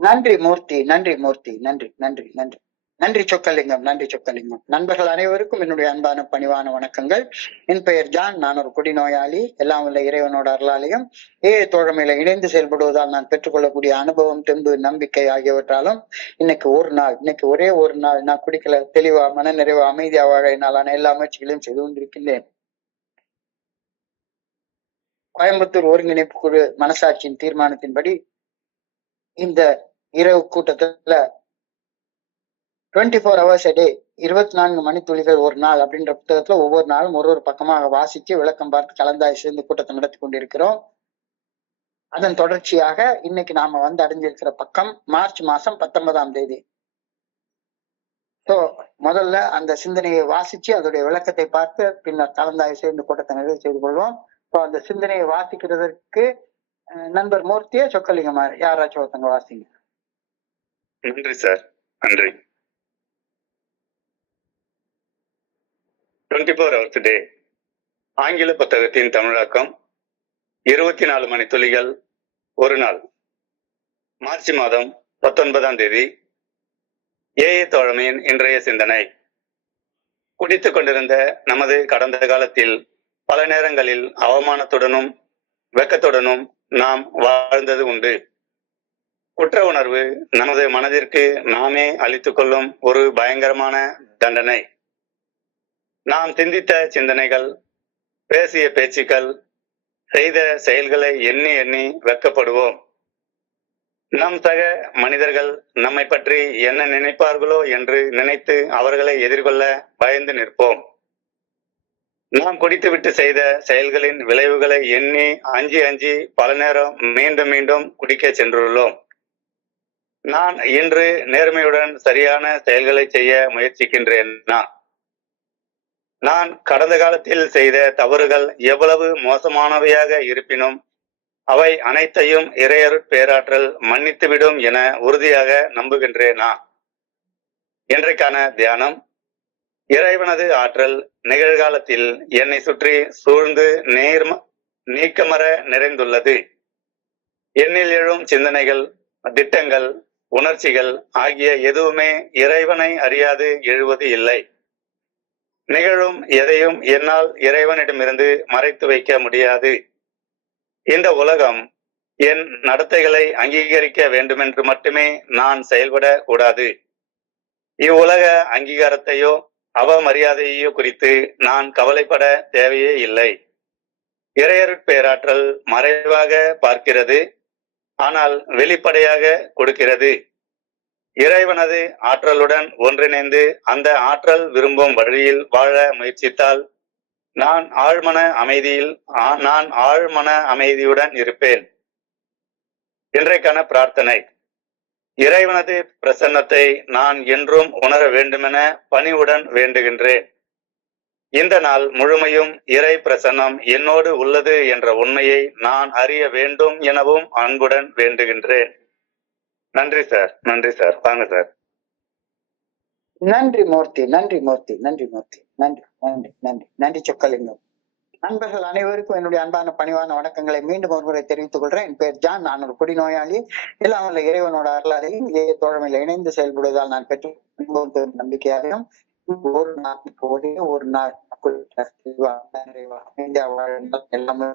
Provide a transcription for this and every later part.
நன்றி மூர்த்தி, நன்றி மூர்த்தி, நன்றி நன்றி நன்றி நன்றி சொக்கலிங்கம், நன்றி சொக்கலிங்கம். நண்பர்கள் அனைவருக்கும் என்னுடைய அன்பான பணிவான வணக்கங்கள். என் பெயர் ஜான். நான் ஒரு குடிநோயாளி. எல்லாம் உள்ள இறைவனோட அருளாலையும் தோழமையில இணைந்து செயல்படுவதால் நான் பெற்றுக்கொள்ளக்கூடிய அனுபவம், தெம்பு, நம்பிக்கை ஆகியவற்றாலும் இன்னைக்கு ஒரே ஒரு நாள் நான் குடிக்கல, தெளிவா, மன நிறைவா, அமைதியா வாழ என்னாலான எல்லா முயற்சிகளையும் செய்து கொண்டிருக்கின்றேன். கோயம்புத்தூர் ஒருங்கிணைப்பு குழு மனசாட்சியின் தீர்மானத்தின்படி இந்த இரவு கூட்டத்துல 24 hours a day, 24 மணித்துளிகள் ஒரு நாள் அப்படின்ற புத்தகத்துல ஒவ்வொரு நாளும் ஒரு பக்கமாக வாசிச்சு விளக்கம் பார்த்து கலந்தாய் சேர்ந்து கூட்டத்தை நடத்தி கொண்டிருக்கிறோம். அதன் தொடர்ச்சியாக இன்னைக்கு நாம அடைஞ்சிருக்கிற பக்கம் மார்ச் மாசம் 19ஆம் தேதி. ஸோ முதல்ல அந்த சிந்தனையை வாசிச்சு அதோடைய விளக்கத்தை பார்த்து பின்னர் கலந்தாய் சேர்ந்து கூட்டத்தை நிறைவு செய்து கொள்வோம். இப்போ அந்த சிந்தனையை வாசிக்கிறதற்கு நண்பர் மூர்த்தியே சொக்கலிங்கமா யாராச்சும் ஒருத்தங்க வாசிங்க. நன்றி சார், நன்றி. 24 hours a day ஆங்கில புத்தகத்தின் தமிழாக்கம் 24 மணித்துளிகள் ஒரு நாள். மார்ச் மாதம் 19ஆம் தேதி. தோழமையின் இன்றைய சிந்தனை. குடித்துக் கொண்டிருந்த நமது கடந்த காலத்தில் பல நேரங்களில் அவமானத்துடனும் வெக்கத்துடனும் நாம் வாழ்ந்தது உண்டு. குற்ற உணர்வு நமது மனதிற்கு நாமே அளித்துக் கொள்ளும் ஒரு பயங்கரமான தண்டனை. நாம் சிந்தித்த சிந்தனைகள், பேசிய பேச்சுக்கள், செய்த செயல்களை எண்ணி எண்ணி வெட்கப்படுவோம். நம் சக மனிதர்கள் நம்மை பற்றி என்ன நினைப்பார்களோ என்று நினைத்து அவர்களை எதிர்கொள்ள பயந்து நிற்போம். நாம் குடித்துவிட்டு செய்த செயல்களின் விளைவுகளை எண்ணி அஞ்சி அஞ்சி பல நேரம் மீண்டும் மீண்டும் குடிக்க சென்றுள்ளோம். நான் இன்று நேர்மையுடன் சரியான செயல்களை செய்ய முயற்சிக்கின்றேனா? நான் கடந்த காலத்தில் செய்த தவறுகள் எவ்வளவு மோசமானவையாக இருப்பினும் அவை அனைத்தையும் இறையருட் பேராற்றல் மன்னித்துவிடும் என உறுதியாக நம்புகின்றேனா? இன்றைக்கான தியானம். இறைவனது ஆற்றல் நிகழ்காலத்தில் என்னை சுற்றி சூழ்ந்து நீக்கமர நிறைந்துள்ளது. என்னில் எழும் சிந்தனைகள், திட்டங்கள், உணர்ச்சிகள் ஆகிய எதுவுமே இறைவனை அறியாது எழுவது இல்லை. நிகழும் எதையும் என்னால் இறைவனிடமிருந்து மறைத்து வைக்க முடியாது. இந்த உலகம் என் நடத்தைகளை அங்கீகரிக்க வேண்டுமென்று மட்டுமே நான் செயல்பட கூடாது. இவ்வுலக அங்கீகாரத்தையோ அவமரியாதையோ குறித்து நான் கவலைப்பட தேவையே இல்லை. இறையருட் பேராற்றல் மறைவாக பார்க்கிறது, ஆனால் வெளிப்படையாக கொடுக்கிறது. இறைவனது ஆற்றலுடன் ஒன்றிணைந்து அந்த ஆற்றல் விரும்பும் வழியில் வாழ முயற்சித்தால் நான் ஆழ்மன அமைதியுடன் இருப்பேன். இன்றைக்கான பிரார்த்தனை. இறைவனது பிரசன்னத்தை நான் என்றும் உணர வேண்டுமென பணிவுடன் வேண்டுகின்றேன். இந்த நாள் முழுமையும் இறை பிரசன்னம் என்னோடு உள்ளது என்ற உண்மையை நான் அறிய வேண்டும் எனவும் அன்புடன் வேண்டுகின்றேன். நன்றி சார், நன்றி சார். வாங்க சார். நன்றி மூர்த்தி, நன்றி மூர்த்தி, நன்றி மூர்த்தி, நன்றி நன்றி நன்றி நன்றி சொக்கலிங்கம். நண்பர்கள் அனைவருக்கும் என்னுடைய அன்பான பணிவான வணக்கங்களை மீண்டும் ஒருமுறை தெரிவித்துக் கொள்றேன். என் பேர் ஜான். நான் ஒரு குடிநோயாளி. எல்லாம் உள்ள இறைவனோட அருளாலையும் தோழமையில இணைந்து செயல்படுவதால் நான் பெற்ற நம்பிக்கையாகவும் ஒரு நாள் எல்லாமே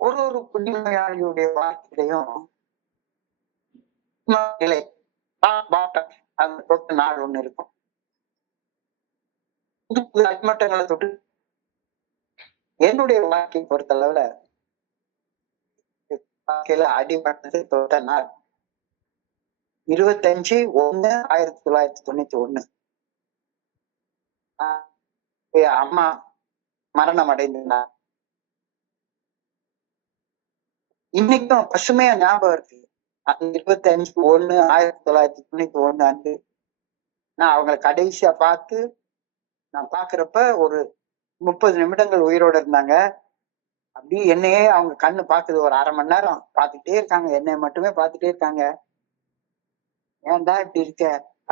ஒரு குடிநோயாளியுடைய வாழ்க்கையிலையும் நாள் ஒண்ணு இருக்கும். அடிமட்டங்களை தொட்டு என்னுடைய வாழ்க்கையை பொறுத்தளவுல வாழ்க்கையில அடிமட்டத்தை தொட்ட நாள் 25/1/1991. அம்மா மரணம் அடைந்தார். இன்னைக்கும் பசுமையா ஞாபகம் இருக்கு. 25/1/1991 அன்று நான் அவங்களை கடைசியா பார்த்து நான் பாக்குறப்ப ஒரு 30 நிமிடங்கள் உயிரோட இருந்தாங்க. அப்படி என்னையே அவங்க கண்ணு பாக்குது. ஒரு அரை மணி நேரம் பார்த்துட்டே இருக்காங்க, என்னை மட்டுமே பார்த்துட்டே இருக்காங்க. ஏன்டா இப்படி இருக்க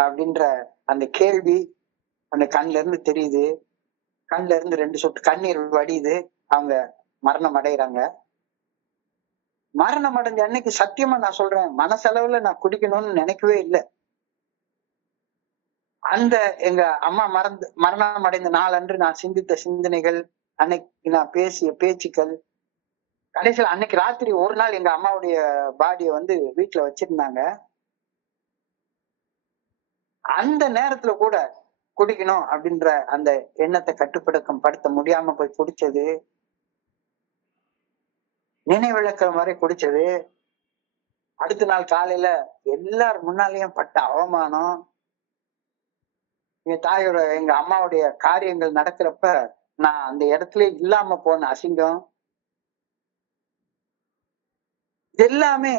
அப்படின்ற அந்த கேள்வி அந்த கண்ல இருந்து தெரியுது. கண்ல இருந்து 2 சொட்டு கண்ணீர் வடியுது. அவங்க மரணம் அடைகிறாங்க. மரணம் அடைஞ்ச அன்னைக்கு சத்தியமா நான் சொல்றேன், மனசளவுல நான் குடிக்கணும்னு நினைக்கவே இல்லை. அந்த எங்க அம்மா மரணம் அடைந்த நாள் அன்று நான் சிந்தித்த சிந்தனைகள், அன்னைக்கு நான் பேசிய பேச்சுக்கள், கடைசியில் அன்னைக்கு ராத்திரி ஒரு நாள் எங்க அம்மாவுடைய பாடியை வந்து வீட்டுல வச்சிருந்தாங்க. அந்த நேரத்துல கூட குடிக்கணும் அப்படின்ற அந்த எண்ணத்தை படுத்த முடியாம போய் குடிச்சது, நினைவிழக்கிற மாதிரி குடிச்சது, அடுத்த நாள் காலையில எல்லார் முன்னாலேயும் பட்ட அவமானம், எங்க அம்மாவுடைய காரியங்கள் நடக்கிறப்ப நான் அந்த இடத்துல இல்லாம போன அசிங்கம், எல்லாமே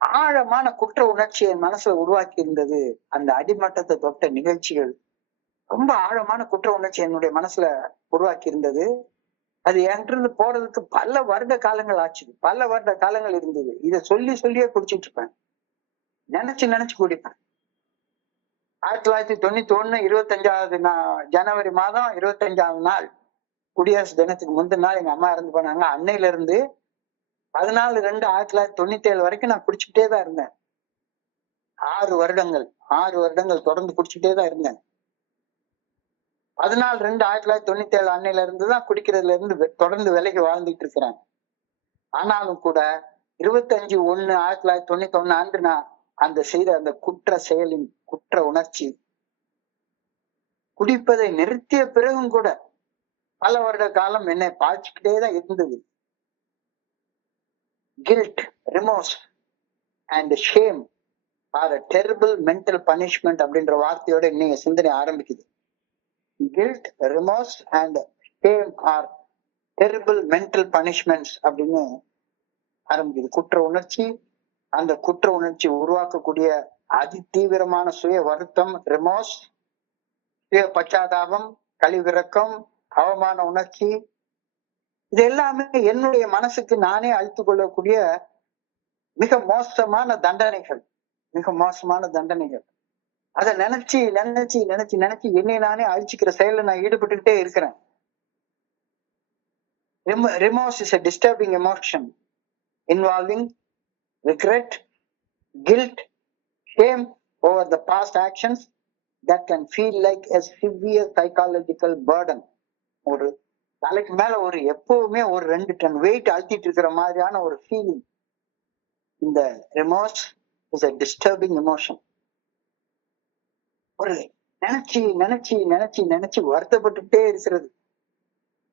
ஆழமான குற்ற உணர்ச்சி என் மனசுல உருவாக்கி இருந்தது. அந்த அடிமட்டத்தை தொட்ட நிகழ்ச்சிகள் ரொம்ப ஆழமான குற்ற உணர்ச்சி என்னுடைய மனசுல உருவாக்கி இருந்தது. அது என்கிட்ட போறதுக்கு பல வருட காலங்கள் ஆச்சு, பல வருட காலங்கள் இருந்தது. இதை சொல்லியே குடிச்சிட்டு இருப்பேன், நினைச்சு குடிப்பேன். 1991 25வது ஜனவரி மாதம் 25ஆம் நாள், குடியரசு தினத்துக்கு முந்தின நாள் எங்க அம்மா இறந்து போனாங்க. அன்னையில இருந்து 14/2/1997 வரைக்கும் நான் குடிச்சுக்கிட்டே தான் இருந்தேன். 6 வருடங்கள் தொடர்ந்து குடிச்சுட்டே தான் இருந்தேன். 14/2/1997 அன்னையில இருந்துதான் குடிக்கிறதுல இருந்து தொடர்ந்து விலைக்கு வாழ்ந்துட்டு இருக்கிறேன். ஆனாலும் கூட 25/1/1991 அன்று நான் செய்த அந்த குற்ற செயலின் குற்ற உணர்ச்சி, குடிப்பதை நிறுத்திய பிறகும் கூட பல வருட காலம் என்னை பாய்ச்சிக்கிட்டே தான் இருந்தது. Guilt, remorse and shame are a terrible mental punishment அப்படின்ற வார்த்தையோட இன்னைக்கு சிந்தனை ஆரம்பிக்குது. Guilt, remorse and shame are terrible mental punishments அப்படின்னு ஆரம்பிக்குது. குற்ற உணர்ச்சி, அந்த குற்ற உணர்ச்சி உருவாக்கக்கூடிய அதி தீவிரமான சுய வருத்தம், ரிமோர்ஸ், சுய பச்சாதாபம், கழிவிறக்கம், அவமான உணர்ச்சி, இது எல்லாமே என்னுடைய மனசுக்கு நானே அழித்துக் கொள்ளக்கூடிய மிக மோசமான தண்டனைகள். அதை நினைச்சு என்னை நானே அழிச்சுக்கிற செயல நான் ஈடுபட்டுக்கிட்டே இருக்கிறேன். Remorse is a disturbing emotion involving regret, guilt, shame over the past actions that can feel like a severe psychological burden. ஒரு தலைக்கு மேல எப்பவுமே 2 டன் வெயிட் அழுத்திட்டு இருக்கிற மாதிரியான ஒரு ஃபீலிங். இந்த remorse is a disturbing emotion. ஒரு நினைச்சு வருத்தப்பட்டுட்டே இருக்கிறது.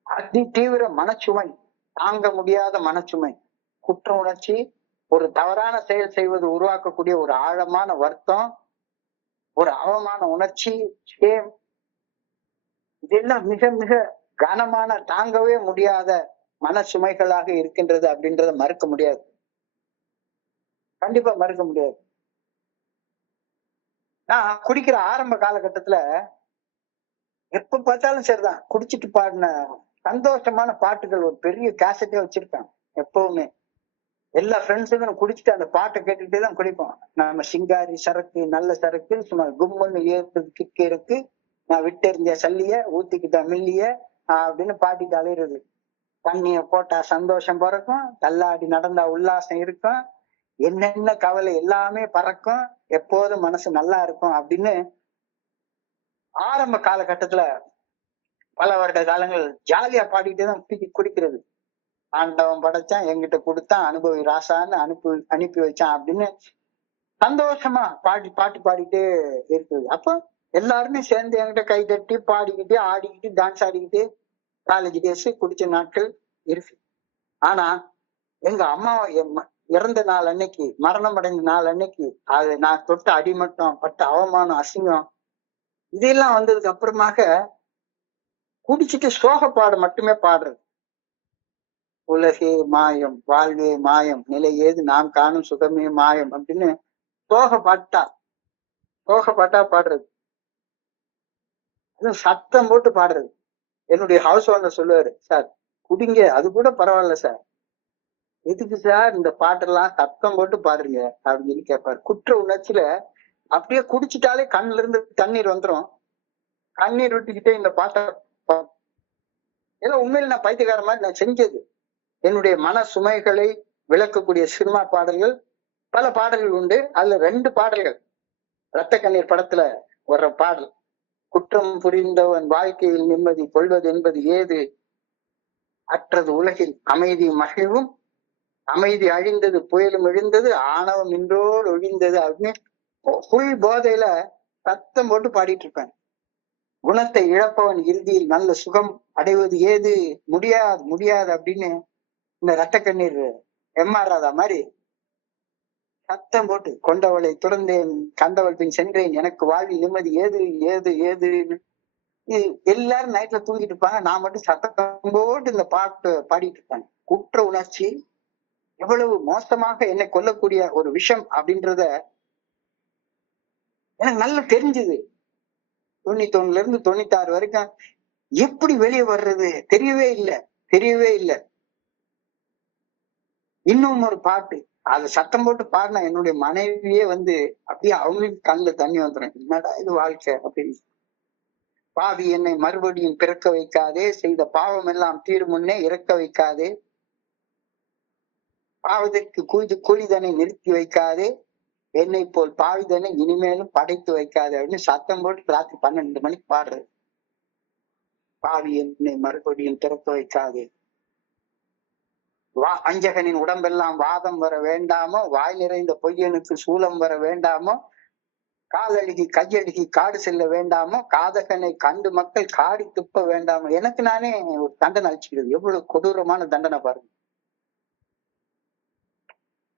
அதி தீவிர மனச்சுமை, தாங்க முடியாத மனச்சுமை, குற்ற உணர்ச்சி, ஒரு தவறான செயல் செய்வது உருவாக்கக்கூடிய ஒரு ஆழமான வருத்தம், ஒரு அவமான உணர்ச்சி, ஷேம், இதெல்லாம் மிக மிக கனமான, தாங்கவே முடியாத மனசுமைகளாக இருக்கின்றது அப்படின்றத மறுக்க முடியாது, கண்டிப்பா மறுக்க முடியாது. நான் குடிக்கிற ஆரம்ப காலகட்டத்துல எப்ப பார்த்தாலும் சரிதான், குடிச்சிட்டு பாடின சந்தோஷமான பாட்டுகள் ஒரு பெரிய கேசட்டே வச்சிருப்பேன். எப்பவுமே எல்லா ஃப்ரெண்ட்ஸுக்கும் குடிச்சிட்டு அந்த பாட்டை கேட்டுக்கிட்டே தான் குடிப்போம். நம்ம சிங்காரி சரக்கு, நல்ல சரக்கு, சும்மா கும்முன்னு ஏற்பது கிக்கு இருக்கு, நான் விட்டெறிஞ்ச சல்லிய ஊத்திக்கிட்ட மில்லிய அப்படின்னு பாட்டிட்டு அலையிறது. தண்ணிய போட்டா சந்தோஷம் பிறக்கும், தள்ளாடி நடந்தா உல்லாசம் இருக்கும், என்னென்ன கவலை எல்லாமே பறக்கும், எப்போதும் மனசு நல்லா இருக்கும் அப்படின்னு ஆரம்ப காலகட்டத்துல பல வருட காலங்கள் ஜாலியா பாடிக்கிட்டே தான் குடிக்கிறது. ஆண்டவன் படைச்சான், என்கிட்ட கொடுத்தான், அனுபவி ராசான்னு அனுப்பி வச்சான் அப்படின்னு சந்தோஷமா பாட்டு பாடிட்டே இருக்குது. அப்போ எல்லாருமே சேர்ந்து என்கிட்ட கை தட்டி பாடிக்கிட்டு ஆடிக்கிட்டு டான்ஸ் ஆடிக்கிட்டு காலேஜ் டேஸ் குடிச்ச நாட்கள் இருக்கு. ஆனா எங்க அம்மா இறந்த நாள் அன்னைக்கு, மரணம் அடைந்த நாள் அன்னைக்கு, அது நான் தொட்ட அடிமட்டம், பட்ட அவமானம், அசிங்கம், இதெல்லாம் வந்ததுக்கு அப்புறமாக குடிச்சிட்டு சோக பாடு மட்டுமே பாடுறது. உலகே மாயம், வாழ்வே மாயம், நிலை ஏது நாம் காணும் சுகமே மாயம் அப்படின்னு சோக பாட்டா பாடுறது. அதுவும் சத்தம் போட்டு பாடுறது. என்னுடைய ஹவுஸ் ஓனர் சொல்லுவாரு, சார் குடிங்க, அது கூட பரவாயில்ல சார், எதுக்கு சார் இந்த பாட்டெல்லாம் சத்தம் போட்டு பாடுறீங்க அப்படின்னு சொல்லி கேட்பாரு. குற்ற உணர்ச்சியில அப்படியே குடிச்சிட்டாலே கண்ணுல இருந்து தண்ணீர் வந்துடும். கண்ணீர் விட்டுக்கிட்டே இந்த பாட்டை, ஏதோ உண்மையில நான் பைத்தியக்கார மாதிரி நான் செஞ்சது. என்னுடைய மன சுமைகளை, விளக்கக்கூடிய சினிமா பாடல்கள் பல பாடல்கள் உண்டு. அதுல 2 பாடல்கள் ரத்த கண்ணீர் படத்துல வர்ற பாடல், குற்றம் புரிந்தவன் வாழ்க்கையில் நிம்மதி கொள்வது என்பது ஏது, அற்றது உலகில் அமைதி மகிழ்வும், அமைதி அழிந்தது புயலும் எழுந்தது, ஆணவம் இன்றோடு ஒழிந்தது அப்படின்னு ஃபுல் போதையில சத்தம் போட்டு பாடிட்டு இருப்பேன். குணத்தை இழப்பவன் இறுதியில் நல்ல சுகம் அடைவது ஏது, முடியாது முடியாது அப்படின்னு இந்த ரத்த கண்ணீர் எம்ஆர் ராதா மாதிரி சத்தம் போட்டு, கொண்டவளை துறந்தேன் கண்டவள் பின் சென்றேன் எனக்கு வாழ்வில் நிம்மதி ஏது ஏது ஏதுன்னு எல்லாரும் நைட்ல தூங்கிட்டு இருப்பாங்க. நான் மட்டும் சத்தம் போட்டு இந்த பாட்டு பாடிட்டு இருப்பேன். குற்ற உணர்ச்சி எவ்வளவு மோசமாக என்னை கொல்லக்கூடிய ஒரு விஷயம் அப்படின்றத எனக்கு நல்லா தெரிஞ்சது. 91ல இருந்து 96 வரைக்கும் எப்படி வெளியே வர்றது தெரியவே இல்லை. இன்னும் ஒரு பாட்டு, அதை சத்தம் போட்டு பாடினா என்னுடைய மனைவியே வந்து அப்படியே அவங்களுக்கு கண்ணுல தண்ணி வந்துடும். என்னடா இது வாழ்க்கை அப்படின்னு. பாவி என்னை மறுபடியும் பிறக்க வைக்காதே, செய்த பாவம் எல்லாம் தீரும் முன்னே இறக்க வைக்காதே, பாவத்திற்கு கூலிதனை நிறுத்தி வைக்காதே, என்னை போல் பாவிதனை இனிமேலும் படைத்து வைக்காதே அப்படின்னு சத்தம் போட்டு ராத்திரி 12 மணிக்கு பாடுறது. பாவி என்னை மறுபடியும் பிறக்க வைக்காதே, அஞ்சகனின் உடம்பெல்லாம் வாதம் வர வேண்டாமோ, வாய் நிறைந்த பொய்யனுக்கு சூலம் வர வேண்டாமோ, காலழுகி கையழுகி காடு செல்ல வேண்டாமோ, காதகனை கண்டு மக்கள் காடி துப்ப வேண்டாமோ. எனக்கு நானே ஒரு தண்டனை அழிச்சுக்கிறது. எவ்வளவு கொடூரமான தண்டனை பாருங்க.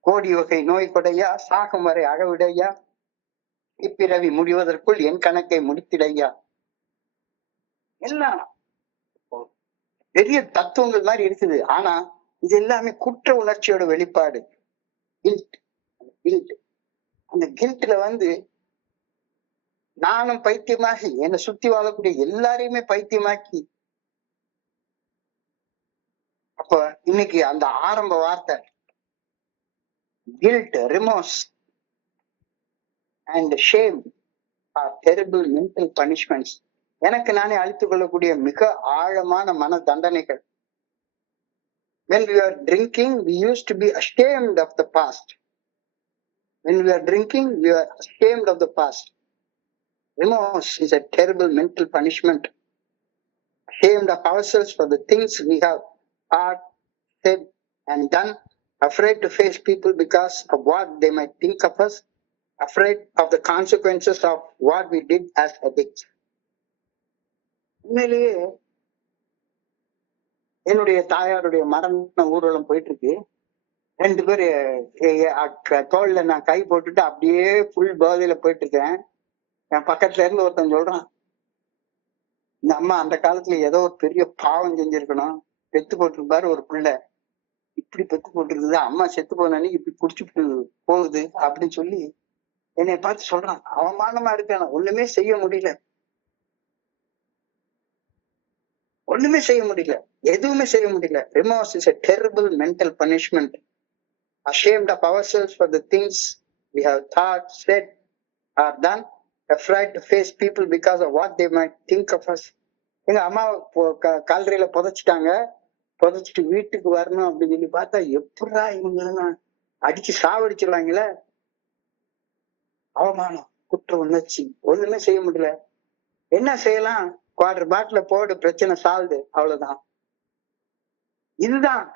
கோடி வகை நோய் கொடையா, சாகும் வரை அழவிடையா, இப்பிறவி முடிவதற்குள் என் கணக்கை முடித்திடையா. எல்லாம் பெரிய தத்துவங்கள் மாதிரி இருக்குது. ஆனா இது எல்லாமே குற்ற உணர்ச்சியோட வெளிப்பாடு. அந்த கில்ட்ல வந்து நானும் பைத்தியமாகி என்னை சுத்தி வாழக்கூடிய எல்லாரையுமே பைத்தியமாக்கி, அப்ப இன்னைக்கு அந்த ஆரம்ப வார்த்தை guilt, remorse and shame are terrible mental punishments. எனக்கு நானே அழித்துக் கொள்ளக்கூடிய மிக ஆழமான மன தண்டனைகள். When we are drinking, we used to be ashamed of the past. When we are drinking, we are ashamed of the past. Remorse is a terrible mental punishment. Ashamed of ourselves for the things we have thought, said, and done. Afraid to face people because of what they might think of us. Afraid of the consequences of what we did as addicts. உண்மையிலேயே என்னுடைய தாயாருடைய மரண ஊர்வலம் போயிட்டு இருக்கு. 2 பேர் தோல்ல நான் கை போட்டுட்டு அப்படியே ஃபுல் போதையில போயிட்டு இருக்கேன். என் பக்கத்துல இருந்து ஒருத்தன் சொல்றான், இந்த அம்மா அந்த காலத்துல ஏதோ ஒரு பெரிய பாவம் செஞ்சிருக்கணும், பெத்து போட்டிருப்பாரு ஒரு பிள்ளை, இப்படி பெத்து போட்டிருக்குது, அம்மா செத்து போனானே இப்படி குடிச்சு போகுது அப்படின்னு சொல்லி என்னை பார்த்து சொல்றான். அவமானமா இருக்கான, ஒண்ணுமே செய்ய முடியல, எதுவுமே செய்ய முடியல. Remorse is a terrible mental punishment. Ashamed of ourselves for the things we have thought, said, or done. Afraid to face people because of what they might think of us. எங்க அம்மா கல்லறையில புதைச்சிட்டு வீட்டுக்கு வரணும் அப்படின்னு சொல்லி பார்த்தா, எப்படா இவங்க அடிச்சு சாவடிச்சிருவாங்களே. அவமானம், குற்ற உணர்ச்சி, ஒண்ணுமே செய்ய முடியல. என்ன செய்யலாம்? குவார்டர் பாட்டில போடு, பிரச்சனை சால்வு, அவ்வளவுதான்.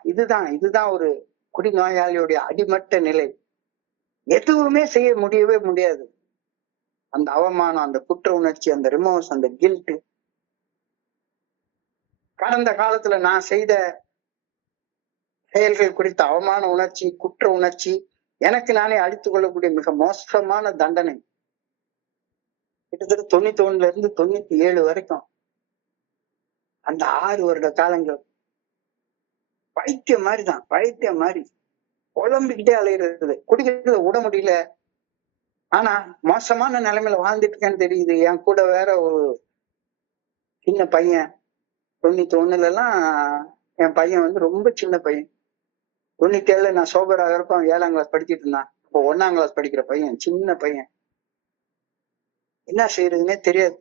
இதுதான் ஒரு குடிநோயாளியுடைய அடிமட்ட நிலை. எதுவுமே செய்ய முடியவே முடியாது. அந்த அவமானம், அந்த குற்ற உணர்ச்சி, அந்த ரிமோர்ஸ், அந்த கில்ட். கடந்த காலத்துல நான் செய்த செயல்கள் குறித்த அவமான உணர்ச்சி, குற்ற உணர்ச்சி, எனக்கு நானே அழித்துக் கொள்ளக்கூடிய மிக மோசமான தண்டனை. கிட்டத்தட்ட 91ல இருந்து 97 வரைக்கும் அந்த 6 வருட காலங்கள் பைத்தியம் மாதிரி குழம்பிக்கிட்டே அலையிறது. குடிக்கிறத விட முடியல. ஆனா மோசமான நிலைமையில வாழ்ந்துட்டு இருக்கேன்னு தெரியுது. என் கூட வேற ஒரு சின்ன பையன், 91ல எல்லாம் என் பையன் வந்து ரொம்ப சின்ன பையன். 97ல நான் சோபர் ஆகிறப்ப 7ஆம் கிளாஸ் படிச்சுட்டு இருந்தான். இப்போ 1ஆம் கிளாஸ் படிக்கிற பையன், சின்ன பையன். என்ன செய்யறதுன்னே தெரியாது.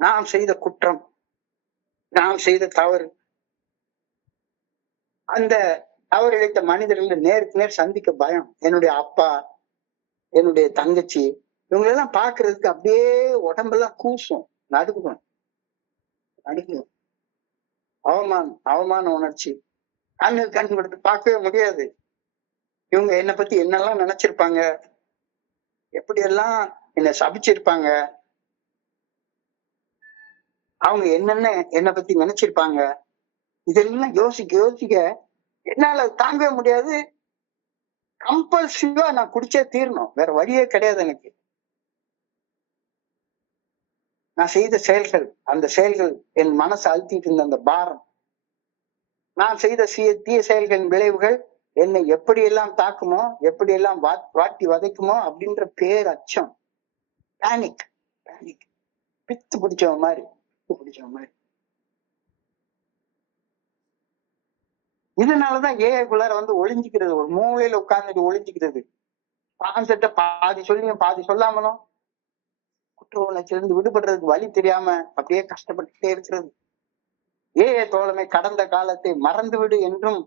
நாம் செய்த குற்றம், நாம் செய்த தவறு, அந்த தவறிழைத்த மனிதர்களை நேருக்கு நேர் சந்திக்க பயம். என்னுடைய அப்பா, என்னுடைய தங்கச்சி, இவங்களெல்லாம் பாக்குறதுக்கு அப்படியே உடம்பெல்லாம் கூசும், நடுக்கும் நடுக்கும். அவமான உணர்ச்சி. கண்ணுக்கு கண் கொடுத்து பார்க்கவே முடியாது. இவங்க என்னை பத்தி என்னெல்லாம் நினைச்சிருப்பாங்க, எப்படி எல்லாம் என்னை சபிச்சிருப்பாங்க, அவங்க என்னென்ன என்னை பத்தி நினைச்சிருப்பாங்க, இதெல்லாம் யோசிக்க யோசிக்க என்னால தாங்கவே முடியாது. கம்பல்சிவா நான் குடிச்சே தீரணும், வேற வழியே கிடையாது எனக்கு. நான் செய்த செயல்கள், அந்த செயல்கள் என் மனசை அழுத்திட்டு இருந்த அந்த பாரம், நான் செய்த தீய செயல்களின் விளைவுகள் என்னை எப்படியெல்லாம் தாக்குமோ, எப்படியெல்லாம் வாட்டி வதைக்குமோ அப்படின்ற பேர் அச்சம், பேனிக் பேனிக் பித்து பிடிச்சவன் மாதிரி. இதனாலதான் ஏஐக்குள்ளார வந்து ஒளிஞ்சிக்கிறது, ஒரு மூலையில உட்கார்ந்துட்டு ஒளிஞ்சிக்கிறது. கான்செப்ட பாதி சொல்லியும் பாதி சொல்லாமலும் குற்ற உணர்ச்சியிலிருந்து விடுபடுறதுக்கு வழி தெரியாம அப்படியே கஷ்டப்பட்டுட்டே இருக்கிறது. ஏஐ தோழமை கடந்த காலத்தை மறந்துவிடு என்றும்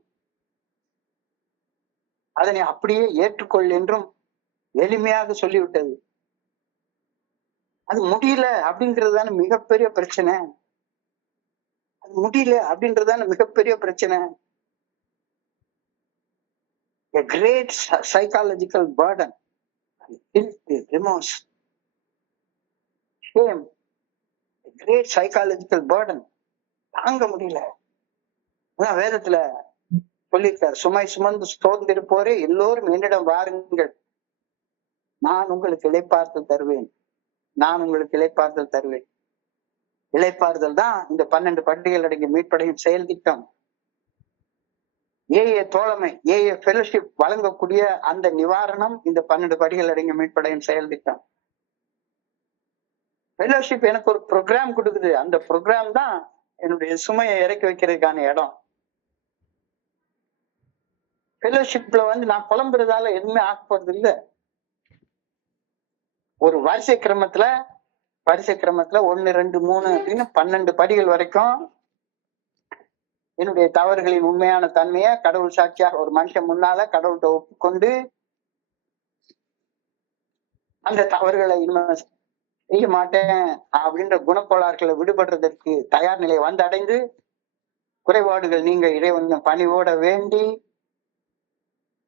அதனை அப்படியே ஏற்றுக்கொள் என்றும் எளிமையாக சொல்லிவிட்டது. அது முடியல அப்படிங்கிறதுதான மிகப்பெரிய பிரச்சனை. அது முடியல அப்படின்றதான மிகப்பெரிய பிரச்சனை. A great psychological burden, guilt, remorse, shame, a great psychological burden. தாங்க முடியல. வேதத்துல சொல்லியிருக்காரு, சுமை சுமந்து சோர்ந்திருப்போரே எல்லோரும் என்னிடம் வாருங்கள், நான் உங்களுக்கு இளைப்பாறுதல் தருவேன், நான் உங்களுக்கு இளைப்பாறுதல் தருவேன். இளைப்பாறுதல் தான் இந்த 12 பண்டிகைகள் அடங்கிய மீட்படையும் செயல் திட்டம். ஏஏ தோழமை, ஏஏ ஃபெலோஷிப் வழங்கக்கூடிய அந்த நிவாரணம் இந்த 12 படிகள் அடங்கிய மீட்படையும் செயல் திட்டம். ஃபெலோஷிப் எனக்கு ஒரு ப்ரோக்ராம் கொடுக்குது, அந்த ப்ரோக்ராம் தான் என்னுடைய சுமையை இறக்கி வைக்கிறதுக்கான இடம். ஃபெலோஷிப்ல வந்து நான் புலம்புறதால எதுவுமே ஆக போறது இல்லை. ஒரு வரிசை கிரமத்துல 1, 2, 3 அப்படின்னு 12 படிகள் வரைக்கும் என்னுடைய தவறுகளின் உண்மையான தன்மையை கடவுள் சாட்சியாக ஒரு மனுஷன் முன்னால கடவுள்கிட்ட ஒப்புக்கொண்டு அந்த தவறுகளை இனிமே செய்ய மாட்டேன் அப்படின்ற குணக்கோளாறுகளை விடுபடுறதற்கு தயார் நிலை வந்து அடைந்து குறைபாடுகள் நீங்க இறைவன் பணிவோட வேண்டி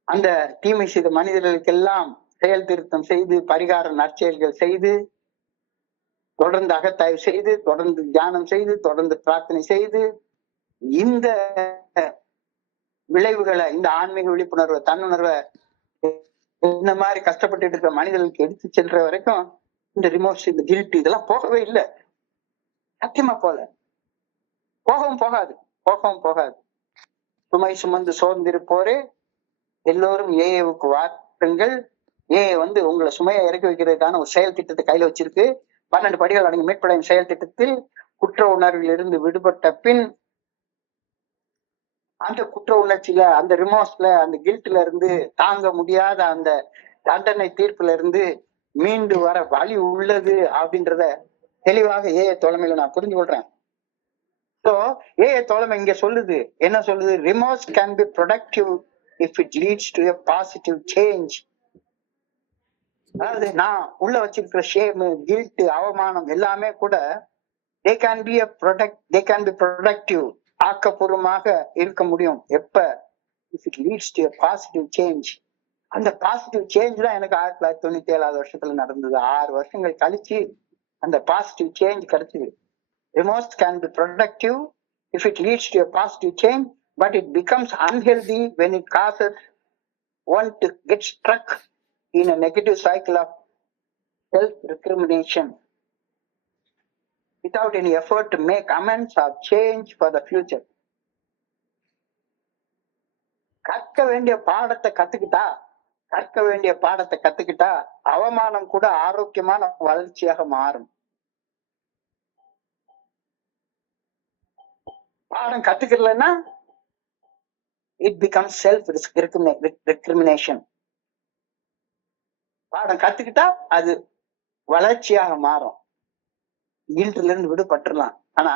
அந்த தீமை செய்த மனிதர்களுக்கெல்லாம் செயல் திருத்தம் செய்து பரிகார நற்செயல்கள் செய்து தொடர்ந்து அகத்தாய்வு செய்து தொடர்ந்து தியானம் செய்து தொடர்ந்து பிரார்த்தனை செய்து இந்த விளைவுகளை, இந்த ஆன்மீக விழிப்புணர்வை, தன்னுணர்வை இந்த மாதிரி கஷ்டப்பட்டு இருக்கிற மனிதர்களுக்கு எடுத்து செல்ற வரைக்கும் இந்த ரிமோர்ஸ், இந்த கில்ட் இதெல்லாம் போகவே இல்லை. சத்தியமா போகவும் போகாது. சுமை சுமந்து சோர்ந்திருப்போரே எல்லோரும் ஏஏவுக்கு வாருங்கள். ஏஏ வந்து உங்களை சுமையை இறக்கி வைக்கிறதுக்கான ஒரு செயல் திட்டத்தை கையில வச்சிருக்கு. 12 படிகள் அடங்கி மீட்படையும் செயல் திட்டத்தில் குற்ற உணர்வில் இருந்து விடுபட்ட பின் அந்த குற்ற உணர்ச்சியில, அந்த ரிமோர்ஸ்ல, அந்த கில்ட்ல இருந்து தாங்க முடியாத அந்த தண்டனை தீர்ப்புல இருந்து மீண்டு வர வழி உள்ளது அப்படின்றத தெளிவாக ஏஏ தோழமையில நான் புரிஞ்சு கொள்றேன். ஸோ ஏஏ தோழமை இங்க சொல்லுது, என்ன சொல்லுது? Remorse can be productive if it leads to a positive change. அதாவது நான் உள்ள வச்சிருக்கிற ஷேம், கில்ட், அவமானம் எல்லாமே கூட they can be productive, ஆக்கப்பூர்வமாக இருக்க முடியும். எப்ப? if it leads to a positive change. அந்த பாசிட்டிவ் சேஞ்ச் தான் எனக்கு 1997 வருஷத்துல நடந்தது. 6 வருஷங்கள் கழிச்சு அந்த பாசிட்டிவ் சேஞ்ச் கிடைச்சது. Remorse can be productive if it leads to a positive change, but it becomes unhealthy when it causes one to get stuck in a negative cycle of self-recrimination without any effort to make amends or change for the future. கற்க வேண்டிய பாடத்தை கத்துக்கிட்டா அவமானம் கூட ஆரோக்கியமான வளர்ச்சியாக மாறும். பாடம் கத்துக்கலன்னா it becomes self-recrimination. பாடம் கத்துக்கிட்டா அது வளர்ச்சியாக மாறும். கில்ட்ல இருந்து விடுபட்டுறலாம். ஆனா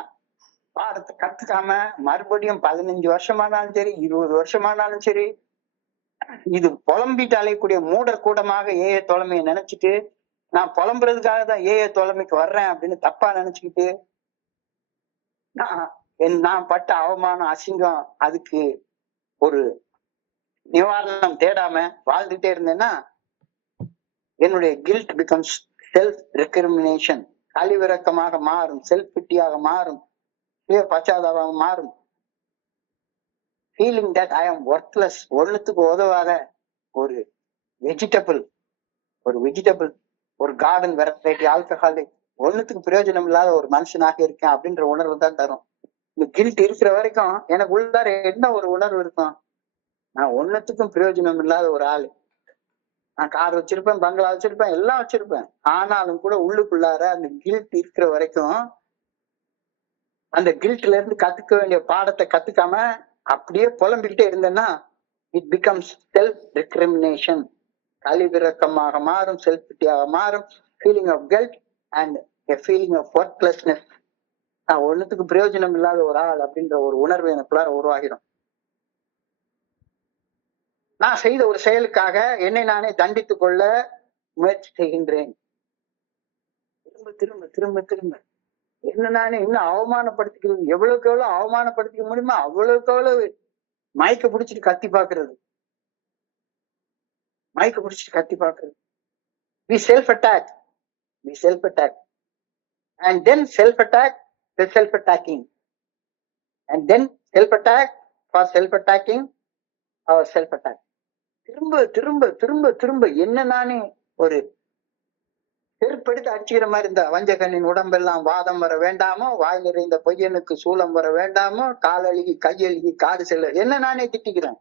பாடத்தை கத்துக்காம மறுபடியும் 15 வருஷமானாலும் சரி, 20 வருஷமானாலும் சரி, இது புலம்பிட்டு அலையக்கூடிய மூடர் கூடமாக ஏஏ தோழமையை நினைச்சிட்டு, நான் புலம்புறதுக்காக தான் ஏஏ தோழமைக்கு வர்றேன் அப்படின்னு தப்பா நினைச்சுக்கிட்டு, நான் பட்ட அவமானம், அசிங்கம், அதுக்கு ஒரு நிவாரணம் தேடாம வாழ்ந்துட்டே இருந்தேன்னா, என்னுடைய கில்ட் பிகம்ஸ் செல்ஃப் ரெக்ரிமினேஷன், கழிவிறக்கமாக மாறும், செல்ஃப் பிட்டியாக மாறும், சுய பச்சாதாபமாக மாறும். ஃபீலிங் தட் ஐ ஆம் ஒர்த்லெஸ், ஒண்ணுத்துக்கு உதவாத ஒரு வெஜிடபிள், ஒரு கார்டன் வெரைட்டி ஆல்கஹாலிக், ஒண்ணுத்துக்கு பிரயோஜனம் இல்லாத ஒரு மனுஷனாக இருக்கேன் அப்படின்ற உணர்வு தான் தரும். இந்த கில்ட் இருக்கிற வரைக்கும் எனக்கு உள்ளார என்ன ஒரு உணர்வு இருக்கும், நான் ஒன்னத்துக்கும் பிரயோஜனம் இல்லாத ஒரு ஆளு. நான் கார் வச்சிருப்பேன், பங்களா வச்சிருப்பேன், எல்லாம் வச்சிருப்பேன். ஆனாலும் கூட உள்ளுக்குள்ளார அந்த கில்ட் இருக்கிற வரைக்கும், அந்த கில்ட்ல இருந்து கத்துக்க வேண்டிய பாடத்தை கத்துக்காம அப்படியே புலம்பிக்கிட்டே இருந்தேன்னா, இட் பிகம்ஸ் செல்ஃப் ரெக்ரிமினேஷன், கழிவிறக்கமாக மாறும், செல்ஃப் பிட்டியாக மாறும், feeling of guilt and a feeling of worthlessness. நான் ஒண்ணுத்துக்கு பிரயோஜனம் இல்லாத ஒரு ஆள் அப்படின்ற ஒரு உணர்வு எனக்குள்ளார உருவாகிடும். நான் செய்த ஒரு செயலுக்காக என்னை நானே தண்டித்துக் கொள்ள முயற்சி செய்கின்றேன். திரும்ப திரும்ப திரும்ப திரும்ப என்ன நானே இன்னும் அவமானப்படுத்திக்கிறது, எவ்வளவுக்கு எவ்வளவு அவமானப்படுத்திக்க முடியுமோ அவ்வளவுக்கு எவ்வளவு மயக்க பிடிச்சிட்டு கத்தி பாக்குறது, மயக்க பிடிச்சிட்டு கத்தி பாக்குறது. we self attack and then self attack, the self attacking, and then self attack for self attacking, our self attack. திரும்ப திரும்ப திரும்ப திரும்ப என்ன நானே ஒரு செருப்படுத்து அடிச்சுக்கிற மாதிரி, இந்த வஞ்சகனின் உடம்பெல்லாம் வாதம் வர வேண்டாமோ, வாய் நிறைந்த பொய்யனுக்கு சூலம் வர வேண்டாமோ, காலழுகி கையழுகி காது செல்ல, என்ன நானே திட்டிக்கிறேன்.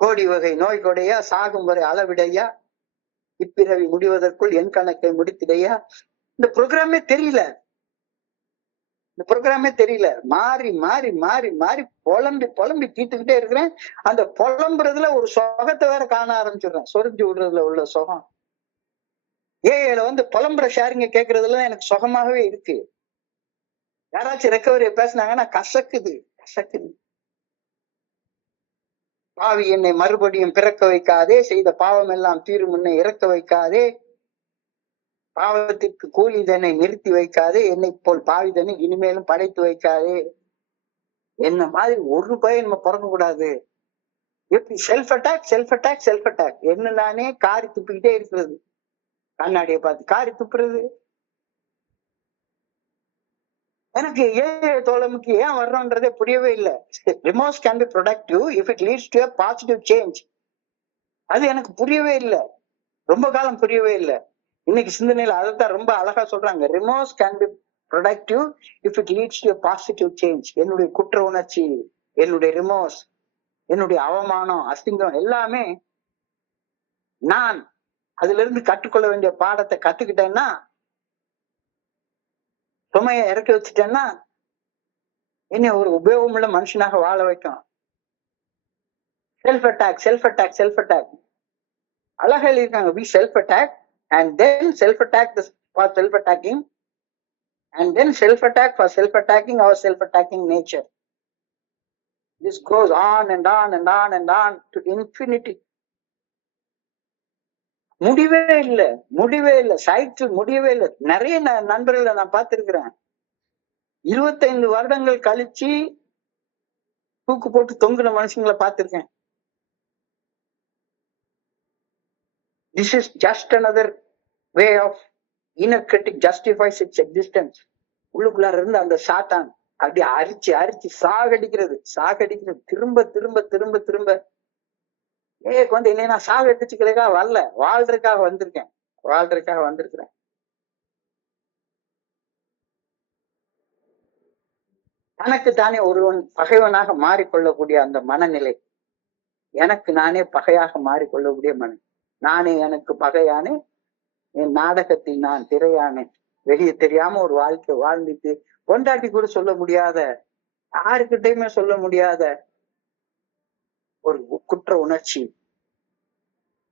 கோடி வகை நோய் கொடையா, சாகும் வரை அளவிடையா, இப்பிறவி முடிவதற்குள் என் கணக்கை முடித்திடையா. இந்த ப்ரோக்ராமே தெரியல, மாறி மாறி மாறி மாறி புலம்பி புலம்பி தீட்டுக்கிட்டே இருக்கிறேன். அந்த புலம்புறதுல ஒரு சுகத்தை வேற காண ஆரம்பிச்சிடுறேன், சொரிஞ்சு விடுறதுல உள்ள சுகம். ஏல புலம்புற ஷேரிங்க கேட்கறதுல எனக்கு சுகமாகவே இருக்கு. யாராச்சும் ரெக்கவரிய பேசினாங்கன்னா கசக்குது. பாவி என்னை மறுபடியும் பிறக்க வைக்காதே, செய்த பாவம் எல்லாம் தீரும் முன்னே இறக்க வைக்காதே, பாவத்திற்கு கூலி தன்னை நிறுத்தி வைக்காதே, என்னை போல் பாவி தன்னை இனிமேலும் படைத்து வைக்காதே. என்ன மாதிரி ஒரு பையன் நம்ம பிறக்க கூடாது. எப்படி செல்ஃப் அட்டாக், என்ன நானே காரி துப்பிக்கிட்டே இருக்கிறது, கண்ணாடியை பார்த்து காரி துப்புறது. எனக்கு தோழமுக்கு ஏன் வர்றோன்றதே புரியவே இல்லை. Remorse can be productive if it leads to a positive change. அது எனக்கு புரியவே இல்லை, ரொம்ப காலம் புரியவே இல்லை. இன்னைக்கு சிந்தனையில அதைத்தான் ரொம்ப அழகா சொல்றாங்க. Remorse can be productive if it leads to a positive change. என்னுடைய குற்ற உணர்ச்சி, என்னுடைய ரிமோர்ஸ், என்னுடைய அவமானம், அசிங்கம் எல்லாமே நான் அதுல இருந்து கற்றுக்கொள்ள வேண்டிய பாடத்தை கத்துக்கிட்டேன்னா, சுமையை இறக்கி வச்சுட்டேன்னா என்ன ஒரு உபயோகமுள்ள மனுஷனாக வாழ வைக்கும். செல்ஃப் அட்டாக் அழகா இருக்காங்க. we self attack and then self attack for self attacking and then self attack for self attacking our self attacking nature. This goes on and on and on and on to infinity. முடிவே இல்லை cycle முடியவே இல்லை. நிறைய நண்பர்களை நான் பார்த்திருக்கிறேன், 25 வருடங்கள் கழிச்சு தூக்கு போட்டு தொங்குன மனுஷங்களை பார்த்திருக்கேன். This is just another way of inner critic justifies its existence. உள்ளுக்குள்ளார இருந்து அந்த சாத்தான் அப்படியே அரிச்சு சாகடிக்கிறது திரும்ப திரும்ப திரும்ப திரும்ப. ஏக்கு என்ன நான் சாகடிச்சுக்கிறதுக்காக வரல, வாழ்றதுக்காக வந்திருக்கிறேன். தனக்கு தானே ஒருவன் பகைவனாக மாறிக்கொள்ளக்கூடிய அந்த மனநிலை, எனக்கு நானே பகையாக மாறிக்கொள்ளக்கூடிய மனம். நானே எனக்கு பகையானே, என் நாடகத்தில் நான் திரையானேன். வெளியே தெரியாம ஒரு வாழ்க்கை வாழ்ந்துட்டு கொண்டாட்டி கூட சொல்ல முடியாத, யாருக்கிட்டையுமே சொல்ல முடியாத ஒரு குற்ற உணர்ச்சி,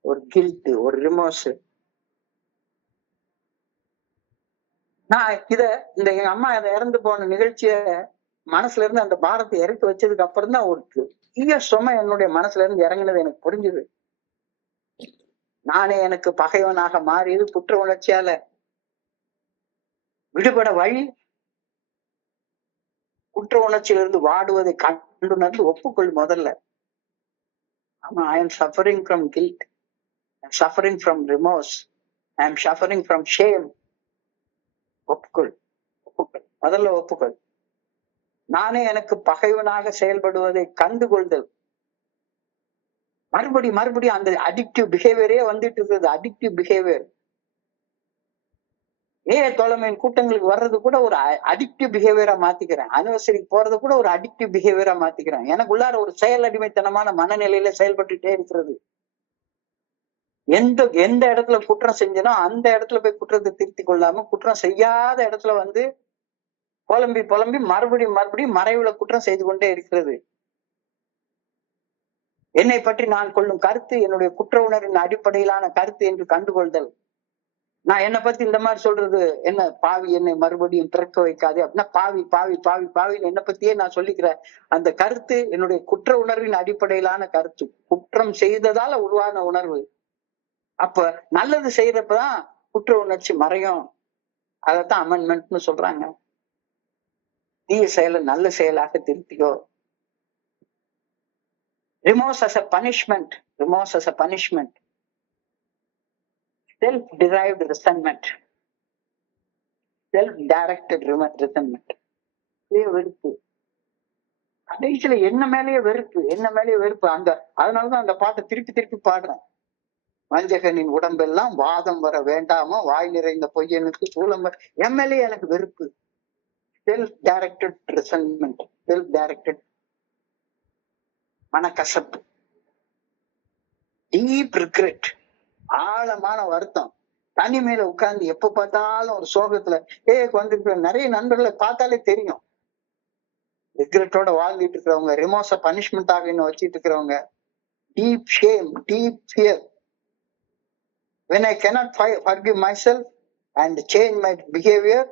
ஒரு கில்ட், ஒரு ரிமோர்ஸ். நான் இந்த எங்க அம்மா இதை இறந்து போன நிகழ்ச்சிய மனசுல இருந்து அந்த பாரத்தை இறக்கி வச்சதுக்கு அப்புறம் தான் ஒரு பெரிய சுமை என்னுடைய மனசுல இருந்து இறங்குனது எனக்கு புரிஞ்சுது. நானே எனக்கு பகைவனாக மாறியது குற்ற உணர்ச்சியால. விடுபட வழி குற்ற உணர்ச்சியிலிருந்து வாடுவதை கண்டுணர்ந்து ஒப்புக்கொள் முதல்ல. ஆமா, I am suffering from guilt, I am suffering from remorse, I am suffering from shame. ஒப்புக்கொள், ஒப்புக்கொள், முதல்ல ஒப்புக்கொள். நானே எனக்கு பகைவனாக செயல்படுவதை கண்டுகொள்தல். மறுபடியும் அந்த அடிக்டிவ் பிஹேவியரே வந்துட்டு இருக்குது. அடிக்டிவ் பிஹேவியர் தோழமையின் கூட்டங்களுக்கு வர்றது கூட ஒரு அடிக்டிவ் பிஹேவியரா மாத்திக்கிறேன். அனிவர்சரிக்கு போறது கூட ஒரு அடிக்டிவ் பிஹேவியரா மாத்திக்கிறேன். எனக்குள்ளார ஒரு செயல் அடிமைத்தனமான மனநிலையில செயல்பட்டுட்டே இருக்கிறது. எந்த இடத்துல குற்றம் செஞ்சனோ அந்த இடத்துல போய் குற்றத்தை திருத்திக் கொள்ளாம, குற்றம் செய்யாத இடத்துல வந்து புலம்பி மறுபடியும் மறைவுல குற்றம் செய்து கொண்டே இருக்கிறது. என்னை பற்றி நான் கொள்ளும் கருத்து என்னுடைய குற்ற உணர்வின் அடிப்படையிலான கருத்து என்று கண்டுகொள்தல். நான் என்னை பத்தி இந்த மாதிரி சொல்றது என்ன, பாவி என்னை மறுபடியும் பிறக்க வைக்காது அப்படின்னா பாவி பாவி பாவி பாவின்னு என்னை பத்தியே நான் சொல்லிக்கிறேன். அந்த கருத்து என்னுடைய குற்ற உணர்வின் அடிப்படையிலான கருத்து, குற்றம் செய்ததால உருவான உணர்வு. அப்ப நல்லது செய்யறப்பதான் குற்ற உணர்ச்சி மறையும். அதத்தான் அமெண்ட்மெண்ட்னு சொல்றாங்க. தீய செயலை நல்ல செயலாக திருத்திக்கோ. Remorse as a punishment. Remorse as a punishment. Self-derived resentment. Self-directed resentment. வெறுப்பு. கடைசியில என்ன மேலேயே வெறுப்பு. அதனாலதான் அந்த பாட்டை திருப்பி பாடுறேன். வஞ்சகனின் உடம்பெல்லாம் வாதம் வர வேண்டாமோ, வாய் நிறைந்த பொய்யனுக்கு சூலம் வர. என் மேலேயே எனக்கு வெறுப்பு. Self-directed resentment. Self-directed மனக்கசப்பு. டீப் ரிக்ரெட், ஆழமான வருத்தம். தனிமையில உட்கார்ந்து எப்ப பார்த்தாலும் ஒரு சோகத்துல வந்திருக்கிற நிறைய நண்பர்களை பார்த்தாலே தெரியும். ரிக்ரெட்டோட வாழ்ந்துட்டு இருக்கிறவங்க, ரிமோர்ஸ பனிஷ்மெண்டாக இன்னும் வச்சிட்டு இருக்கிறவங்க, deep shame, deep fear. When I cannot forgive myself and change my behavior,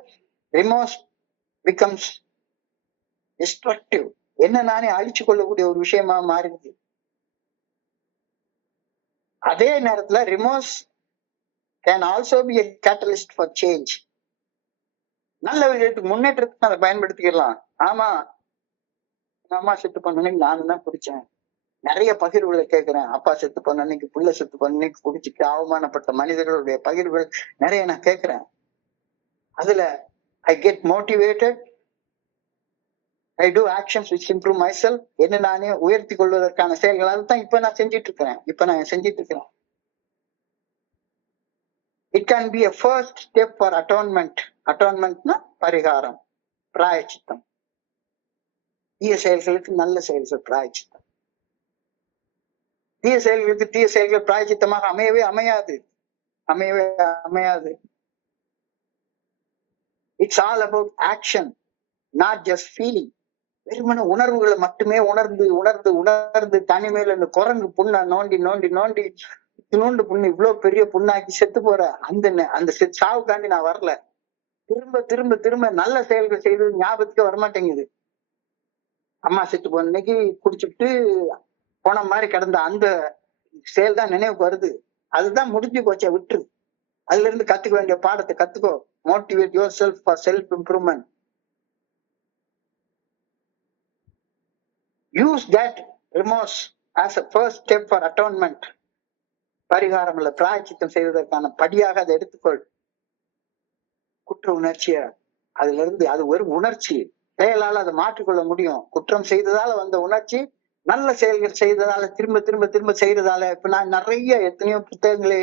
remorse becomes destructive. என்ன நானே அழிச்சு கொள்ளக்கூடிய ஒரு விஷயமா மாறிடுது. அதே நேரத்துல remorse can also be a catalyst for change. நல்ல விஷயத்துக்கு முன்னேற்றத்துக்கு அதை பயன்படுத்திக்கலாம். ஆமா, எங்க அம்மா செத்து பண்ண நானும் தான் குடிச்சேன். நிறைய பகிர்வுகளை கேட்கிறேன். அப்பா செத்து பண்ண அன்னைக்கு, புள்ள செத்து பண்ண அன்னைக்கு குடிச்சுட்டு அவமானப்பட்ட மனிதர்களுடைய பகிர்வுகள் நிறைய நான் கேட்கிறேன். அதுல I get motivated. I do actions which improve myself. என்ன நானே உயர்த்தி கொள்வதற்கான செயல்களால் தான் இப்ப நான் செஞ்சிட்டு இருக்கிறேன். It can be a first step for atonement. Atonementனா பரிகாரம், பிராயச்சித்தம். தீய செயல்களுக்கு நல்ல செயல்கள் பிராயச்சித்தம். தீய செயல்கள் பிராயச்சித்தமாக அமையாது. It's all about action, not just feeling. வெறுமன உணர்வுகளை மட்டுமே உணர்ந்து தனிமையில இந்த குரங்கு புண்ணை நோண்டி இத்தினோண்டு புண்ணு இவ்வளவு பெரிய புண்ணாக்கி செத்து போற அந்த சாவுக்காண்டி நான் வரல. திரும்ப நல்ல செயல்கள் செய்தது ஞாபகத்துக்கு வரமாட்டேங்குது. அம்மா செத்து போன அன்னைக்கு குடிச்சுட்டு போன மாதிரி கிடந்த அந்த செயல் தான் நினைவுக்கு வருது. அதுதான் முடிஞ்சு போச்ச, விட்டுரு. அதுல இருந்து கத்துக்க வேண்டிய பாடத்தை கத்துக்கோ. Motivate yourself for self improvement. Use that remorse as a first step for atonement. பரிகாரம் இல்ல, பிராயச்சித்தம் செய்வதற்கான படியாக அதை எடுத்துக்கொள். குற்ற உணர்ச்சிய அதுல இருந்து, அது ஒரு உணர்ச்சி, செயலால அதை மாற்றிக்கொள்ள முடியும். குற்றம் செய்ததால வந்த உணர்ச்சி நல்ல செயல்கள் செய்ததால திரும்ப செய்யறதால. இப்ப நான் நிறைய எத்தனையோ புத்தகங்களை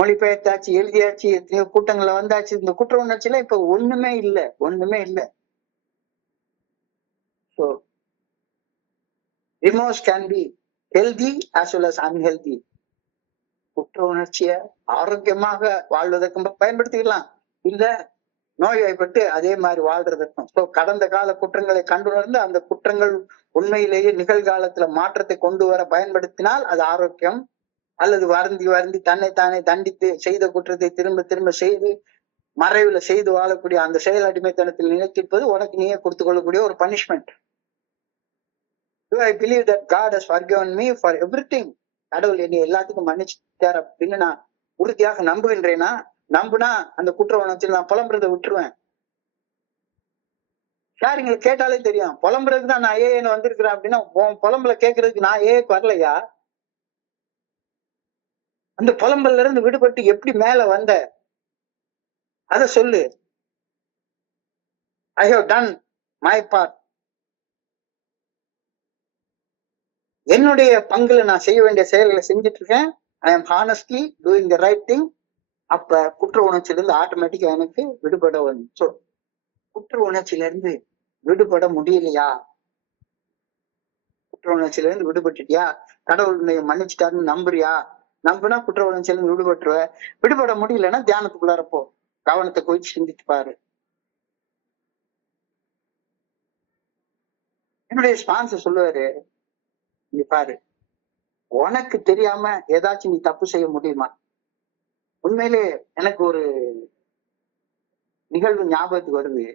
மொழிபெயர்த்தாச்சு, எழுதியாச்சு, எத்தனையோ கூட்டங்களை வந்தாச்சு. இந்த குற்ற உணர்ச்சியில இப்ப ஒண்ணுமே இல்லை. So remorse can be healthy as well as unhealthy. குற்ற உணர்ச்சிய ஆரோக்கியமாக வாழ்வதற்கு பயன்படுத்திக்கலாம், இல்ல நோய்வாய்ப்பட்டு அதே மாதிரி வாழ்றதுக்கும். ஸோ கடந்த கால குற்றங்களை கண்டுணர்ந்து அந்த குற்றங்கள் உண்மையிலேயே நிகழ்காலத்துல மாற்றத்தை கொண்டு வர பயன்படுத்தினால் அது ஆரோக்கியம். அல்லது வருந்தி தன்னைத்தானே தண்டித்து செய்த குற்றத்தை திரும்ப செய்து மறைவுல செய்து வாழக்கூடிய அந்த செயல் அடிமைத்தனத்தில் நிலைத்திருப்பது உனக்கு நீயே கொடுத்துக் கொள்ளக்கூடிய ஒரு punishment. Do I believe that God has forgiven me for everything? கடவுள் என்னை எல்லாத்துக்கும் மன்னிச்சுட்டார் அப்படின்னு நான் உறுதியாக நம்புகின்றேனா? நம்புனா அந்த குற்ற உணர்ச்சியில் நான் புலம்புறதை விட்டுருவேன். சார் எங்களுக்கு கேட்டாலே தெரியும், புலம்புறதுக்கு தான் நான் ஏன்னு வந்திருக்கிறேன் அப்படின்னா உன் புலம்புல கேட்கறதுக்கு நான் ஏக்கு வரலையா? அந்த புலம்பல்ல இருந்து விடுபட்டு எப்படி மேல வந்த அத சொல்லு. I have done my part. என்னுடைய பங்குல நான் செய்ய வேண்டிய செயல்களை செஞ்சுட்டு இருக்கேன். I am honestly doing the right thing. அப்ப குற்ற உணர்ச்சியில இருந்து ஆட்டோமேட்டிக்கா எனக்கு விடுபட வரும். சோ குற்ற உணர்ச்சியில இருந்து விடுபட முடியலையா? குற்ற உணர்ச்சியில இருந்து விடுபட்டுட்டியா? கடவுள் உன்னை மன்னிச்சுட்டாருன்னு நம்புறியா? நம்புனா குற்ற உணர்ச்சியில இருந்து விடுபட்டுருவ. விடுபட முடியலன்னா தியானத்துக்குள்ளாரப்போ கவனத்தை குவிச்சு சிந்திச்சு பாரு. என்னுடைய ஸ்பான்சர் சொல்லுவாரு, இங்க பாரு, உனக்கு தெரியாம ஏதாச்சும் நீ தப்பு செய்ய முடியுமா? உண்மையிலே எனக்கு ஒரு நிகழ்வு ஞாபகத்துக்கு வருது.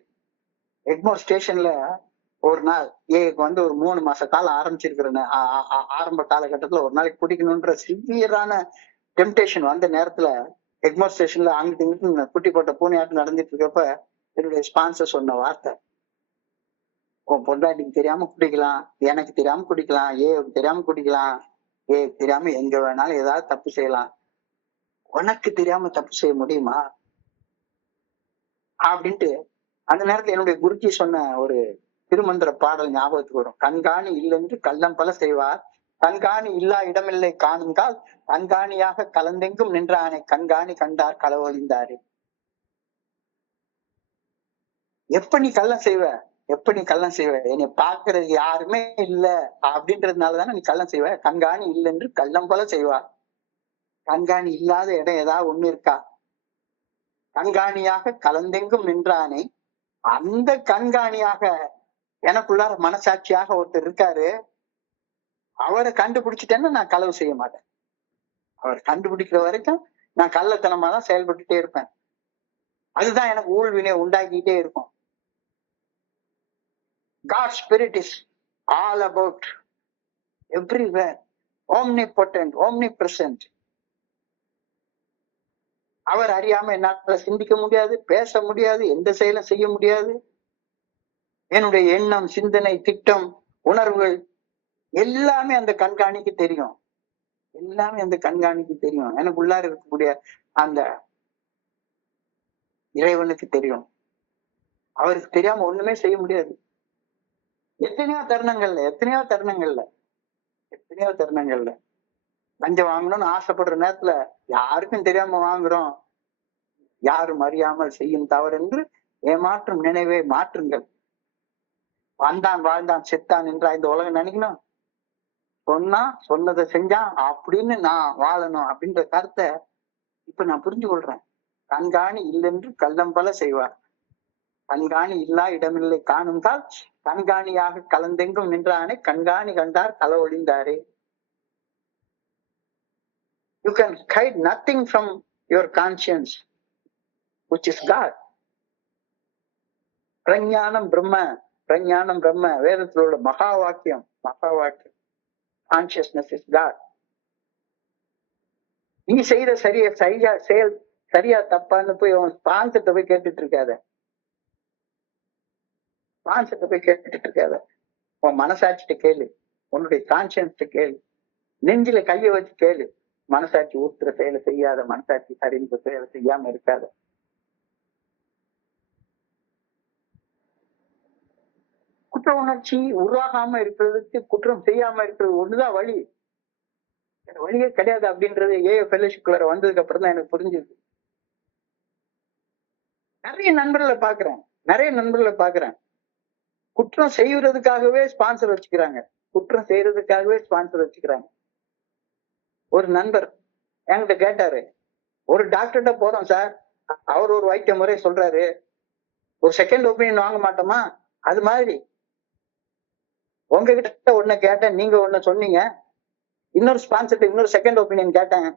எக்மோர் ஸ்டேஷன்ல ஒரு நாள் ஏக்கு வந்து ஒரு 3 மாச காலம் ஆரம்பிச்சிருக்கிற ஆரம்ப காலகட்டத்துல ஒரு நாளைக்கு குடிக்கணும்ன்ற சிவியரான டெம்டேஷன் வந்த நேரத்துல எக்மோர் ஸ்டேஷன்ல அங்கிட்டு இங்கிட்டு குட்டி போட்ட பூனையாட்டம் நடந்துட்டு இருக்கப்ப என்னுடைய ஸ்பான்சர் சொன்ன வார்த்தை, உன் பொண்டாட்டிக்கு தெரியாம குடிக்கலாம், எனக்கு தெரியாம குடிக்கலாம், தெரியாம குடிக்கலாம், தெரியாம எங்க வேணாலும் ஏதாவது தப்பு செய்யலாம், உனக்கு தெரியாம தப்பு செய்ய முடியுமா அப்படின்ட்டு அந்த நேரத்துல என்னுடைய குருஜி சொன்ன ஒரு திருமந்திர பாடல் ஞாபகத்துக்கு வரும். கண்காணி இல்லென்று கள்ளம் பல செய்வார், கண்காணி இல்லா இடமில்லை காணுங்கால், கண்காணியாக கலந்தெங்கும் நின்றானை கண்காணி கண்டார் களவழிந்தாரு. எப்ப நீ கள்ளம் செய்வ? எப்ப நீ கள்ளம் செய்வ? என்னை பாக்குறது யாருமே இல்ல அப்படின்றதுனாலதானே நீ கள்ளம் செய்வ. கண்காணி இல்லைன்று கள்ளம் போல செய்வார். கண்காணி இல்லாத இடம் ஏதாவது ஒண்ணு இருக்கா? கண்காணியாக கலந்தெங்கும் நின்றானே, அந்த கண்காணியாக எனக்குள்ளார மனசாட்சியாக ஒருத்தர் இருக்காரு. அவரை கண்டுபிடிச்சிட்டேன்னா நான் களவு செய்ய மாட்டேன். அவர் கண்டுபிடிக்கிற வரைக்கும் நான் கள்ளத்தனமா தான் செயல்பட்டுட்டே இருப்பேன். அதுதான் எனக்கு ஊழ்வினை உண்டாக்கிட்டே இருக்கும். God's spirit is all about everywhere, omnipotent, omnipresent. அவர் அறியாம என்னால சிந்திக்க முடியாது, பேச முடியாது, எந்த செயலும் செய்ய முடியாது. என்னுடைய எண்ணம், சிந்தனை, திட்டம், உணர்வுகள் எல்லாமே அந்த கண்காணிக்கு தெரியும். எல்லாமே அந்த கண்காணிக்கு தெரியும். எனக்கு உள்ளார இருக்கக்கூடிய அந்த இறைவனுக்கு தெரியும். அவருக்கு தெரியாம ஒண்ணுமே செய்ய முடியாது. எத்தனையோ தருணங்கள்ல லஞ்சம் வாங்கணும்னு ஆசைப்படுற நேரத்துல யாருக்கும் தெரியாம வாங்குறோம். யாரும் அறியாமல் செய்யும் தவறு என்று ஏமாற்றும் நினைவை மாற்றுங்கள். வந்தான் வாழ்ந்தான் செத்தான் என்றா இந்த உலகம் நினைக்கணும்? சொன்னதை செஞ்சான் அப்படின்னு நான் வாழணும் அப்படின்ற கருத்தை இப்ப நான் புரிஞ்சு கொள்றேன். கண்காணி இல்லென்று கள்ளம் பல செய்வார், கண்காணி இல்லா இடமில்லை காணுங்கால், கண்காணியாக கலந்தெங்கும் நின்றானே கண்காணி கண்டார் களவொழிந்தாரே. You can hide nothing from your conscience, which is God. பிரஞானம் பிரம்ம வேதத்தில் உள்ள மகா வாக்கியம். Consciousness is God. நீ செய்த சரியா தப்பான்னு போய் உன் ஸ்பான்சர்ட்ட போய் கேட்டுட்டு இருக்காத. உன் மனசாட்சிட்ட கேளு, உன்னுடைய கான்சியன்ஸ்ட கேளு, நெஞ்சில கைய வச்சு கேளு. மனசாட்சி ஊத்துற செயலை செய்யாத, மனசாட்சி சரிந்த செயலை செய்யாம இருக்காத. குற்ற உணர்ச்சி உருவாகாம இருக்கிறதுக்கு குற்றம் செய்யாம இருக்கிறது ஒண்ணுதான் வழி. வழியே கிடையாது அப்படின்றது ஃபெல்லோஷிப்குள்ளார வந்ததுக்கு அப்புறம் தான் எனக்கு புரிஞ்சுது. நிறைய நண்பர்களை பாக்குறேன் குற்றம் செய்யறதுக்காகவே ஸ்பான்சர் வச்சுக்கிறாங்க. ஒரு நண்பர் என்கிட்ட கேட்டாரு, ஒரு டாக்டர்கிட்ட போறோம் சார், அவர் ஒரு வைத்திய முறை சொல்றாரு, ஒரு செகண்ட் ஒப்பீனியன் வாங்க மாட்டோமா? அது மாதிரி உங்ககிட்ட ஒண்ணு கேட்டேன், நீங்க ஒண்ணு சொன்னீங்க. இன்னொரு ஸ்பான்சர்ட்ட இன்னொரு செகண்ட் ஒப்பீனியன் கேட்டேன்.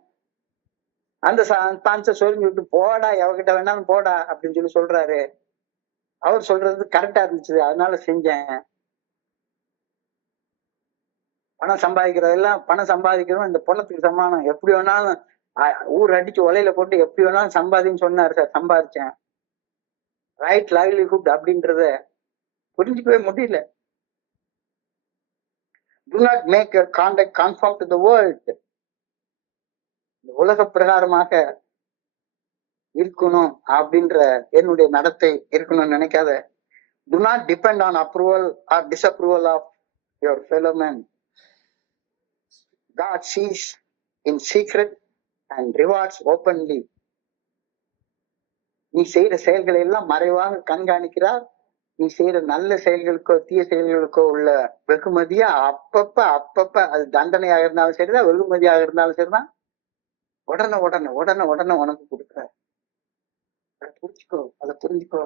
அந்த ஸ்பான்சர் சொரிஞ்சு விட்டு போடா, எவகிட்ட வேணாலும் போடா அப்படின்னு சொல்லி சொல்றாரு. அவர் சொல்றது கரெக்டா இருந்துச்சு, அதனால செஞ்சேன். பணம் சம்பாதிக்கிறதெல்லாம் பணம் சம்பாதிக்கிறதும் இந்த பணத்துக்கு சமானம். எப்படி வேணாலும் ஊர் அடிச்சு ஒலையில போட்டு எப்படி வேணாலும் சம்பாதின்னு சொன்னாரு சார். சம்பாதிச்சேன். ரைட் லைவ்லிஹுட் அப்படின்றத புரிஞ்சுக்கவே முடியல. Do not make your conduct conform to the world. உலக பிரகாரமாக இருக்கணும் அப்படின்ற என்னுடைய நடத்தை இருக்கணும்னு நினைக்காத. Do not depend on approval or disapproval of your fellow men. God sees in secret and rewards openly. நீ செய்யற செயல்களை எல்லாம் மறைவாக கண்காணிக்கிறார். நீ செய்யற நல்ல செயல்களுக்கோ தீய செயல்களுக்கோ உள்ள வெகுமதியா அப்பப்ப அது தண்டனையாக இருந்தாலும் சரிதான், வெகுமதியாக இருந்தாலும் சரிதான், உடனே உடனே உடனே உடனே உனக்கு கொடுக்குற. அதை புரிஞ்சுக்கோ.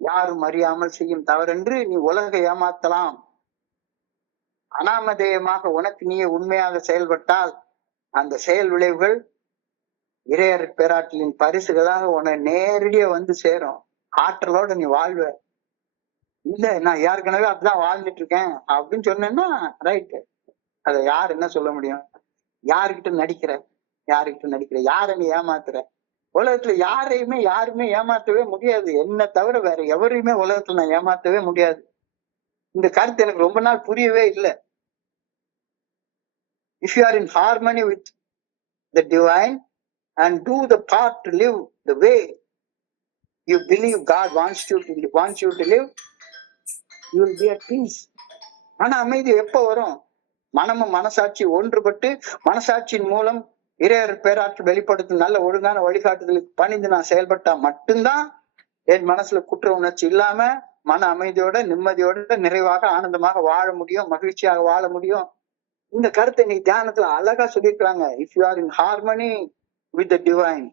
யாரும் அறியாமல் செய்யும் தவறென்று நீ உலகை ஏமாத்தலாம். அனாமதேயமாக உனக்கு நீயே உண்மையாக செயல்பட்டால் அந்த செயல் விளைவுகள் இறையர் பேராற்றலின் பரிசுகளாக உன்னை நேரடியா வந்து சேரும். ஆற்றலோட நீ வாழ்வ. இல்ல நான் ஏற்கனவே அப்படிதான் வாழ்ந்துட்டு இருக்கேன் அப்படின்னு சொன்னேன்னா ரைட்டு. அதை யார் என்ன சொல்ல முடியும்? யாருக்கிட்ட நடிக்கிற? யாரை நீ ஏமாத்துற? உலகத்துல யாருமே ஏமாத்தவே முடியாது. என்ன தவிர வேற எவரையுமே உலகத்துல நான் ஏமாத்தவே முடியாது. இந்த கருத்து எனக்கு ரொம்ப நாள் புரியவே இல்லை. If you are in harmony with the divine and do the part to live the way you believe God wants you to live, you will be at peace. ஆனா அமைதி எப்ப வரும்? மனமும் மனசாட்சி ஒன்றுபட்டு மனசாட்சியின் மூலம் இறையர் பேராற்றல் வெளிப்படுத்தும் நல்ல ஒழுங்கான வழிகாட்டுதலுக்கு பணிந்து நான் செயல்பட்டா மட்டும்தான் என் மனசுல குற்ற உணர்ச்சி இல்லாம மன அமைதியோட நிம்மதியோட நிறைவாக ஆனந்தமாக வாழ முடியும், மகிழ்ச்சியாக வாழ முடியும். இந்த கருத்தை நீ தியானத்துல அழகா சொல்லியிருக்காங்க. If you are in harmony with the divine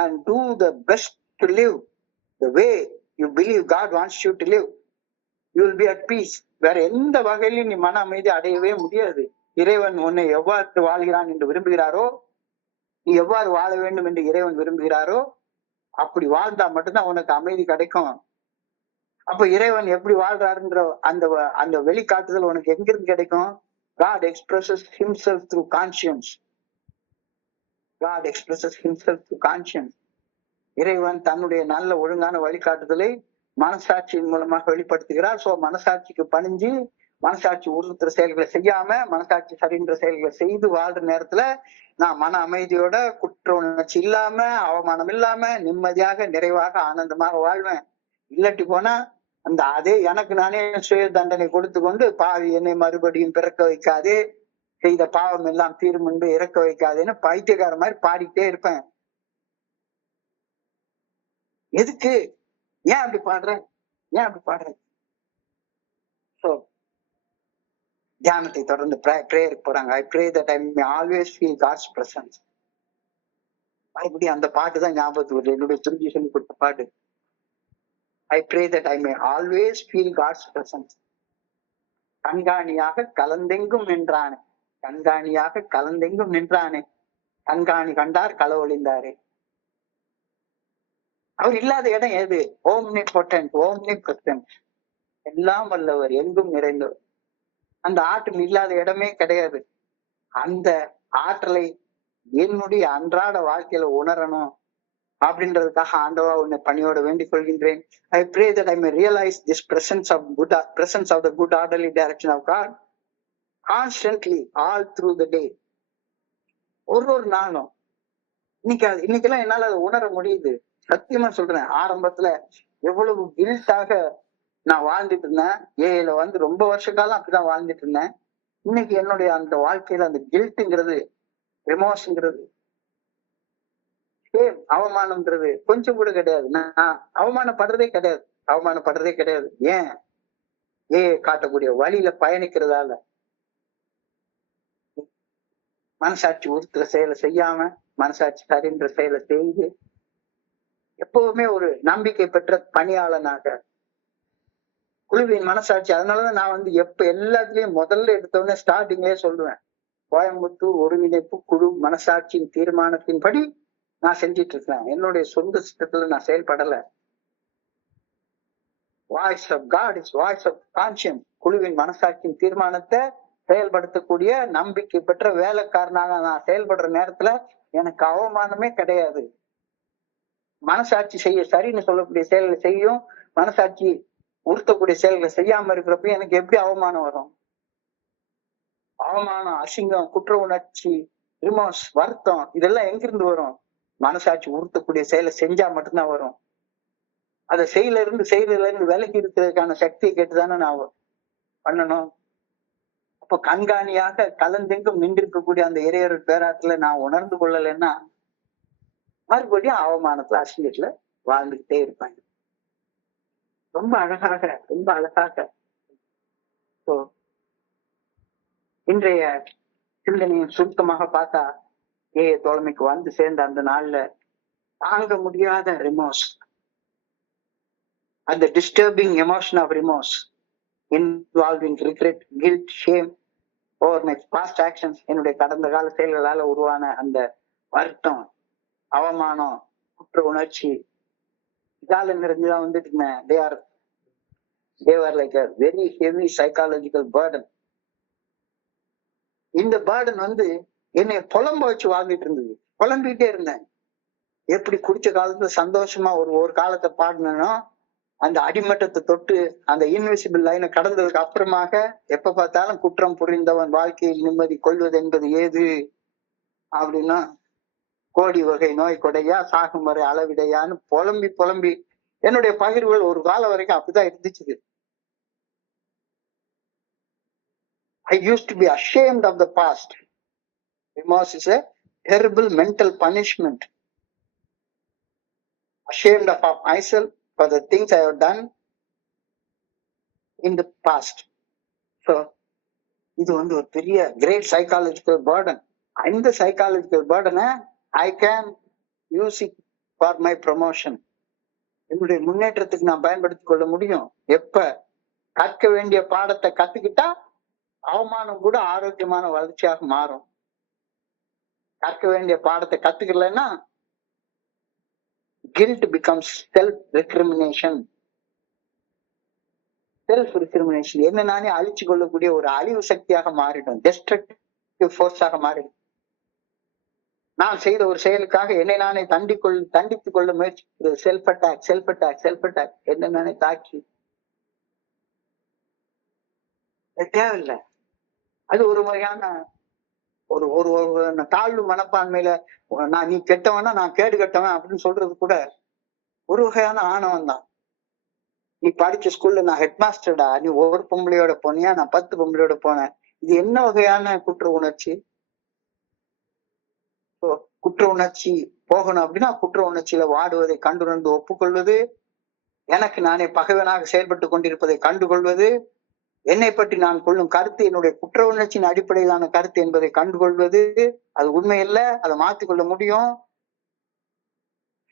and do the best to live the way you believe God wants you to live, you will be at peace. வேற எந்த வகையிலும் நீ மன அமைதி அடையவே முடியாது. இறைவன் உன்னை எவ்வாறு வாழ்கிறான் என்று விரும்புகிறாரோ, நீ எவ்வாறு வாழ வேண்டும் என்று இறைவன் விரும்புகிறாரோ அப்படி வாழ்ந்தா மட்டும்தான் உனக்கு அமைதி கிடைக்கும். அப்ப இறைவன் எப்படி வாழ்றாருன்ற அந்த அந்த வெளிக்காட்டுதல் உனக்கு எங்கிருந்து கிடைக்கும்? God expresses himself through conscience. இறைவன் தன்னுடைய நல்ல ஒழுங்கான வழிகாட்டுதலை மனசாட்சியின் மூலமாக வெளிப்படுத்துகிறார். சோ மனசாட்சிக்கு பணிஞ்சு மனசாட்சி உறுத்துற செயல்களை செய்யாம மனசாட்சி சரின்ற செயல்களை செய்து வாழ்ற நேரத்துல நான் மன அமைதியோட குற்ற உணர்ச்சி இல்லாம அவமானம் இல்லாம நிம்மதியாக நிறைவாக ஆனந்தமாக வாழ்வேன். இல்லாட்டி போனா அந்த அதே எனக்கு நானே சுய தண்டனை கொடுத்து கொண்டு பாவி என்னை மறுபடியும் பிறக்க வைக்காதே, செய்த பாவம் எல்லாம் தீரும் என்று இறக்க வைக்காதேன்னு பைத்தியக்கார மாதிரி பாடிக்கிட்டே இருப்பேன். எதுக்கு? ஏன் அப்படி பாடுற? சோ தியானத்தை தொடர்ந்து பிரேயருக்கு போறாங்க. I pray that I may always feel God's presence. இப்படி அந்த பாட்டு தான் ஞாபகத்துக்கு வருது, என்னுடைய துருஜி சொல்லி கொடுத்த பாட்டு. I pray that I may always feel God's presence. கண்காணியாக கலந்தெங்கும் நின்றானே, கண்காணி கண்டார் களவொழிந்தாரே. அவர் இல்லாத இடம் எது? omnipotent, எல்லாம் வல்லவர், எங்கும் நிறைந்தவர். அந்த ஆற்றல் இல்லாத இடமே கிடையாது. அந்த ஆற்றலை என்னுடைய அன்றாட வாழ்க்கையில உணரணும் அப்படின்றதுக்காக ஆண்டவா உன்னை பணியோட வேண்டிக் கொள்கின்றேன். I pray that I may realize this presence of the good orderly direction of God constantly all through the day. ஒரு நாளும் இன்னைக்கெல்லாம் என்னால அதை உணர முடியுது. சத்தியமா சொல்றேன். ஆரம்பத்துல எவ்வளவு கில்ட்டாக நான் வாழ்ந்துட்டு இருந்தேன். ஏல ரொம்ப வருஷ காலம் அப்படிதான் வாழ்ந்துட்டு இருந்தேன். இன்னைக்கு என்னுடைய அந்த வாழ்க்கையில அந்த கில்ட்டுங்கிறது, ரிமோர்ஸ்ங்கிறது, அவமானம்ன்றது கொஞ்சம் கூட கிடையாது. நான் அவமானப்படுறதே கிடையாது. ஏன்? காட்டக்கூடிய வழியில பயணிக்கிறதால. மனசாட்சி உறுத்துற செயலை செய்யாம மனசாட்சி சரின்ற செயலை செய்து எப்பவுமே ஒரு நம்பிக்கை பெற்ற பணியாளனாக குழுவின் மனசாட்சி. அதனாலதான் நான் எப்ப எல்லாத்துலயும் முதல்ல எடுத்தோடனே ஸ்டார்டிங்கே சொல்லுவேன், கோயம்புத்தூர் ஒருங்கிணைப்பு குழு மனசாட்சியின் தீர்மானத்தின்படி நான் செஞ்சிட்டு இருக்கேன். என்னுடைய சொந்த சித்தத்துல நான் செயல்படல. Voice of God is voice of conscience. குழுவின் மனசாட்சியின் தீர்மானத்தை செயல்படுத்தக்கூடிய நம்பிக்கை பெற்ற வேலைக்காரனாக நான் செயல்படுற நேரத்துல எனக்கு அவமானமே கிடையாது. மனசாட்சி செய்ய சரின்னு சொல்லக்கூடிய செயல்களை செய்யும், மனசாட்சி உறுத்தக்கூடிய செயல்களை செய்யாம இருக்கிறப்ப எனக்கு எப்படி அவமானம் வரும்? அவமானம், அசிங்கம், குற்ற உணர்ச்சி, ரிமோர்ஸ், வருத்தம் இதெல்லாம் எங்கிருந்து வரும்? மனசாட்சி உறுத்தக்கூடிய செயலை செஞ்சா மட்டும்தான் வரும். அதை செயல இருந்து விலகி இருக்கிறதுக்கான சக்தியை கேட்டுதானே நான் பண்ணணும். அப்ப கண்காணியாக கலந்தெங்கும் நின்றிருக்கக்கூடிய அந்த இறையொரு பேராட்டுல நான் உணர்ந்து கொள்ளலைன்னா மறுபடியும் அவமானத்துல அசிங்கத்துல வாழ்ந்துகிட்டே இருப்பாங்க. ரொம்ப அழகாக இன்றைய சிந்தனையை சுருக்கமாக பார்த்தா, தோழமைக்கு வந்து சேர்ந்த அந்த நாள்ல தாங்க முடியாத ரிமோர்ஸ், அந்த disturbing emotion of remorse involving regret, guilt, shame over my past actions, என்னுடைய கடந்த கால செயல்களால உருவான அந்த வருத்தம், அவமானம், குற்ற உணர்ச்சி இதால நிறைஞ்சுதான் வந்துட்டு இருந்தேன். they were like a very heavy psychological burden. இந்த பேர்டன் வந்து என்னை புலம்ப வச்சு வாழ்ந்துட்டு இருந்தது. புலம்பிக்கிட்டே இருந்தேன். எப்படி குடிச்ச காலத்துல சந்தோஷமா ஒரு காலத்தை பாடினோ, அந்த அடிமட்டத்தை தொட்டு அந்த இன்விசிபிள் லைனை கடந்ததுக்கு அப்புறமாக எப்ப பார்த்தாலும் குற்றம் புரிந்தவன் வாழ்க்கையில் நிம்மதி கொள்வது என்பது ஏது அப்படின்னா, கோடி வகை நோய் கொடையா சாகும் வரை அளவிடையான்னு புலம்பி என்னுடைய பகிர்வுகள் ஒரு காலம் வரைக்கும் அப்படிதான் இருந்துச்சு. I used to be ashamed of the past. Remorse is a terrible mental punishment. Ashamed of myself for the things I have done in the past. So, இது வந்து ஒரு பெரிய great psychological burden. இந்த psychological burden I can use it for my promotion. என்னுடைய முன்னேற்றத்துக்கு நான் பயன்படுத்திக் கொள்ள முடியும். எப்ப கற்க வேண்டிய பாடத்தை கத்துக்கிட்டா அவமானம் கூட ஆரோக்கியமான வளர்ச்சியாக மாறும். கற்க வேண்டிய பாடத்தை கத்துக்கலன்னா guilt becomes self-recrimination. Self-recrimination என்ன நானே அழிச்சு கொள்ளக்கூடிய ஒரு அழிவு சக்தியாக மாறிடும். destructive force ஆக மாறிடும். நான் செய்த ஒரு செயலுக்காக என்னை நானே தண்டித்துக் கொள்ள முயற்சி, செல்ஃப் அட்டாக் என்ன நானே தாக்கி தேவையில்லை. அது ஒரு வகையான ஒரு தாழ்வு மனப்பான்மையில நீ கெட்டவனா நான் கேடு கெட்டவன் அப்படின்னு சொல்றது கூட ஒரு வகையான ஆணவம் தான். நீ படிச்ச ஸ்கூல்ல நான் ஹெட் மாஸ்டர்டா, நீ ஒரு பொம்பளையோட போனியா, நான் 10 பொம்பளையோட போனேன். இது என்ன வகையான குற்ற உணர்ச்சி? குற்ற உணர்ச்சி போகணும் அப்படின்னா குற்ற உணர்ச்சியில வாடுவதை கண்டுணர்ந்து ஒப்புக்கொள்வது, எனக்கு நானே பகைவனாக செயல்பட்டு கொண்டிருப்பதை கண்டுகொள்வது, என்னை பற்றி நான் கொள்ளும் கருத்து என்னுடைய குற்ற உணர்ச்சியின் அடிப்படையிலான கருத்து என்பதை கண்டுகொள்வது, அது உண்மை இல்லை, அதை மாத்திக்கொள்ள முடியும்.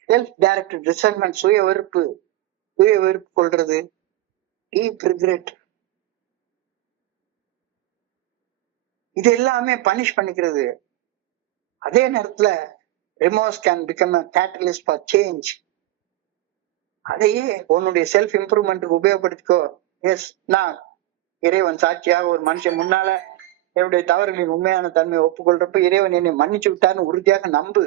செல்ஃப் டைரக்டட் ரிசன்ட்மெண்ட், சுய வெறுப்பு கொள்றது, டீப் ரிக்ரெட், இது எல்லாமே பனிஷ் பண்ணிக்கிறது. அதே நேரத்துல remorse can become a catalyst for change. அதையே உன்னுடைய செல்ஃப் இம்ப்ரூவ்மெண்ட்டுக்கு உபயோகப்படுத்திக்கோ. எஸ், நான் இறைவன் சாட்சியாக ஒரு மனுஷன் முன்னால என்னுடைய தவறுகளின் உண்மையான தன்மையை ஒப்புக்கொள்றப்ப இறைவன் என்னை மன்னிச்சு விட்டார்னு உறுதியாக நம்பு.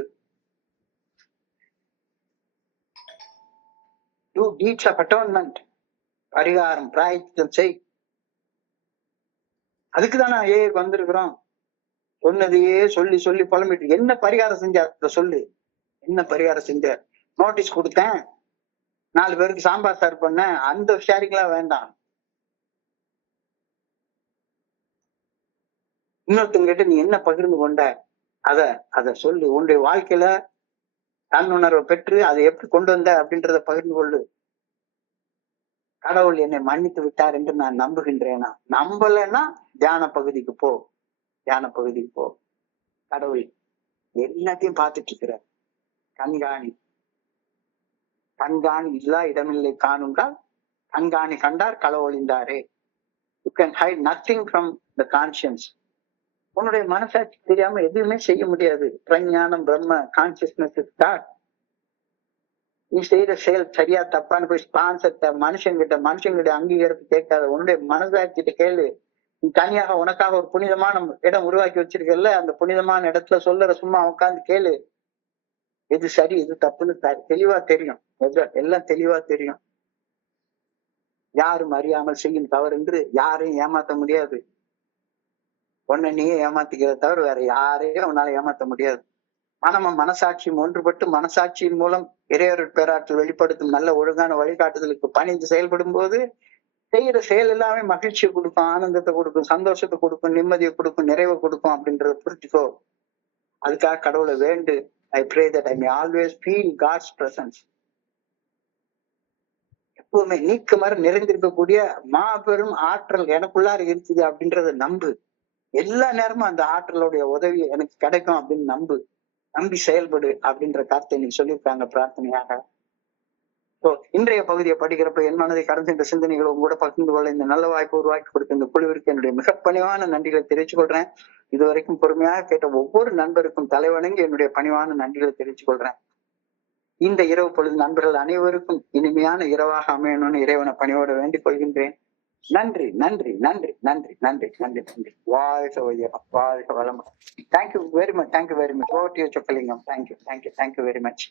Do deeds of atonement. பரிகாரம், பிராயச்சித்தம் செய். அதுக்குதான் நான் ஏக்கு வந்திருக்கிறோம். சொன்னதையே சொல்லி புலம்பிட்டு என்ன பரிகாரம் செஞ்ச அத சொல்லு. என்ன பரிகாரம் செஞ்ச? நோட்டீஸ் கொடுத்தேன், 4 பேருக்கு சாம்பார் சர்வ் பண்ண, அந்த ஷேரிங்லாம் வேண்டாம். இன்னொருத்தங்க கிட்ட நீ என்ன பகிர்ந்து கொண்ட அத சொல்லு. உன்னுடைய வாழ்க்கையில தன்னுணர்வை பெற்று அதை எப்படி கொண்டு வந்த அப்படின்றத பகிர்ந்து கொள்ளு. கடவுள் என்னை மன்னித்து விட்டார் என்று நான் நம்புகின்றேனா? நம்பலைன்னா தியான பகுதிக்கு போ. கடவுள் எல்லாத்தையும் பார்த்துட்டு இருக்கிறார். கண்காணி இல்லா இடமில்லை காணுங்கால் கண்காணி கண்டார் களவொழிந்தாரே. You can hide nothing from the conscience. உன்னுடைய மனசாட்சி தெரியாம எதுவுமே செய்ய முடியாது. பிரஞானம் பிரம்ம கான்சியஸ்னஸ் ஸ்டார்ட். நீ செய்யற செயல் சரியா தப்பான்னு போய் ஸ்பான்சர் மனுஷங்கிட்ட அங்கீகாரத்தை கேட்காத. உன்னுடைய மனசாட்சிட்ட கேளு. நீ தனியாக உனக்காக ஒரு புனிதமான இடம் உருவாக்கி வச்சிருக்கல, அந்த புனிதமான இடத்துல சொல்லுற சும்மா உட்காந்து கேளு. எது சரி எது தப்புன்னு தெளிவா தெரியும். எல்லாம் தெளிவா தெரியும். யாரும் அறியாமல் செய்யும் தவறு என்று யாரையும் ஏமாத்த முடியாது. உன்னை நீயே ஏமாத்திக்கிறத தவிர வேற யாரையும் உன்னால ஏமாத்த முடியாது. மனசாட்சியும் ஒன்றுபட்டு மனசாட்சியின் மூலம் இறையருட் பேராற்றல் வெளிப்படுத்தும் நல்ல ஒழுங்கான வழிகாட்டுதலுக்கு பணிந்து செயல்படும் போது செய்யற செயல் எல்லாமே மகிழ்ச்சியை கொடுக்கும், ஆனந்தத்தை கொடுக்கும், சந்தோஷத்தை கொடுக்கும், நிம்மதியை கொடுக்கும், நிறைவை கொடுக்கும் அப்படின்றத புரிஞ்சுக்கோ. அதுக்காக கடவுளை வேண்டு. I pray that I may always feel God's presence. எப்பவுமே நீக்கமர நிறைந்திருக்கக்கூடிய மாபெரும் ஆற்றல் எனக்குள்ளார இருக்குது அப்படின்றத நம்பு. எல்லா நேரமும் அந்த ஆற்றலுடைய உதவி எனக்கு கிடைக்கும் அப்படின்னு நம்பி செயல்படு அப்படின்ற கருத்தை நீ சொல்லியிருக்காங்க பிரார்த்தனையாக. இன்றைய பகுதியை படிக்கிறப்ப என் மனதை கடந்த இந்த சிந்தனைகளை உங்க கூட பகிர்ந்து கொள்ள இந்த நல்ல வாய்ப்பு உருவாக்கி கொடுத்த இந்த குழுவிற்கு என்னுடைய மிக பணிவான நன்றிகளை தெரிவித்துக் கொள்றேன். இதுவரைக்கும் பொறுமையாக கேட்ட ஒவ்வொரு நண்பருக்கும் தலைவணங்கி என்னுடைய பணிவான நன்றிகளை தெரிவித்துக் கொள்றேன். இந்த இரவு பொழுது நண்பர்கள் அனைவருக்கும் இனிமையான இரவாக அமையணும்னு இறைவனை பணியோட வேண்டிக் கொள்கின்றேன். நன்றி நன்றி நன்றி நன்றி நன்றி நன்றி நன்றி. வாழ்க வையகம், வாழ்க வளமுடன். Thank you very much. Thank you very much. Over to you Chokkalingam. Thank you very much.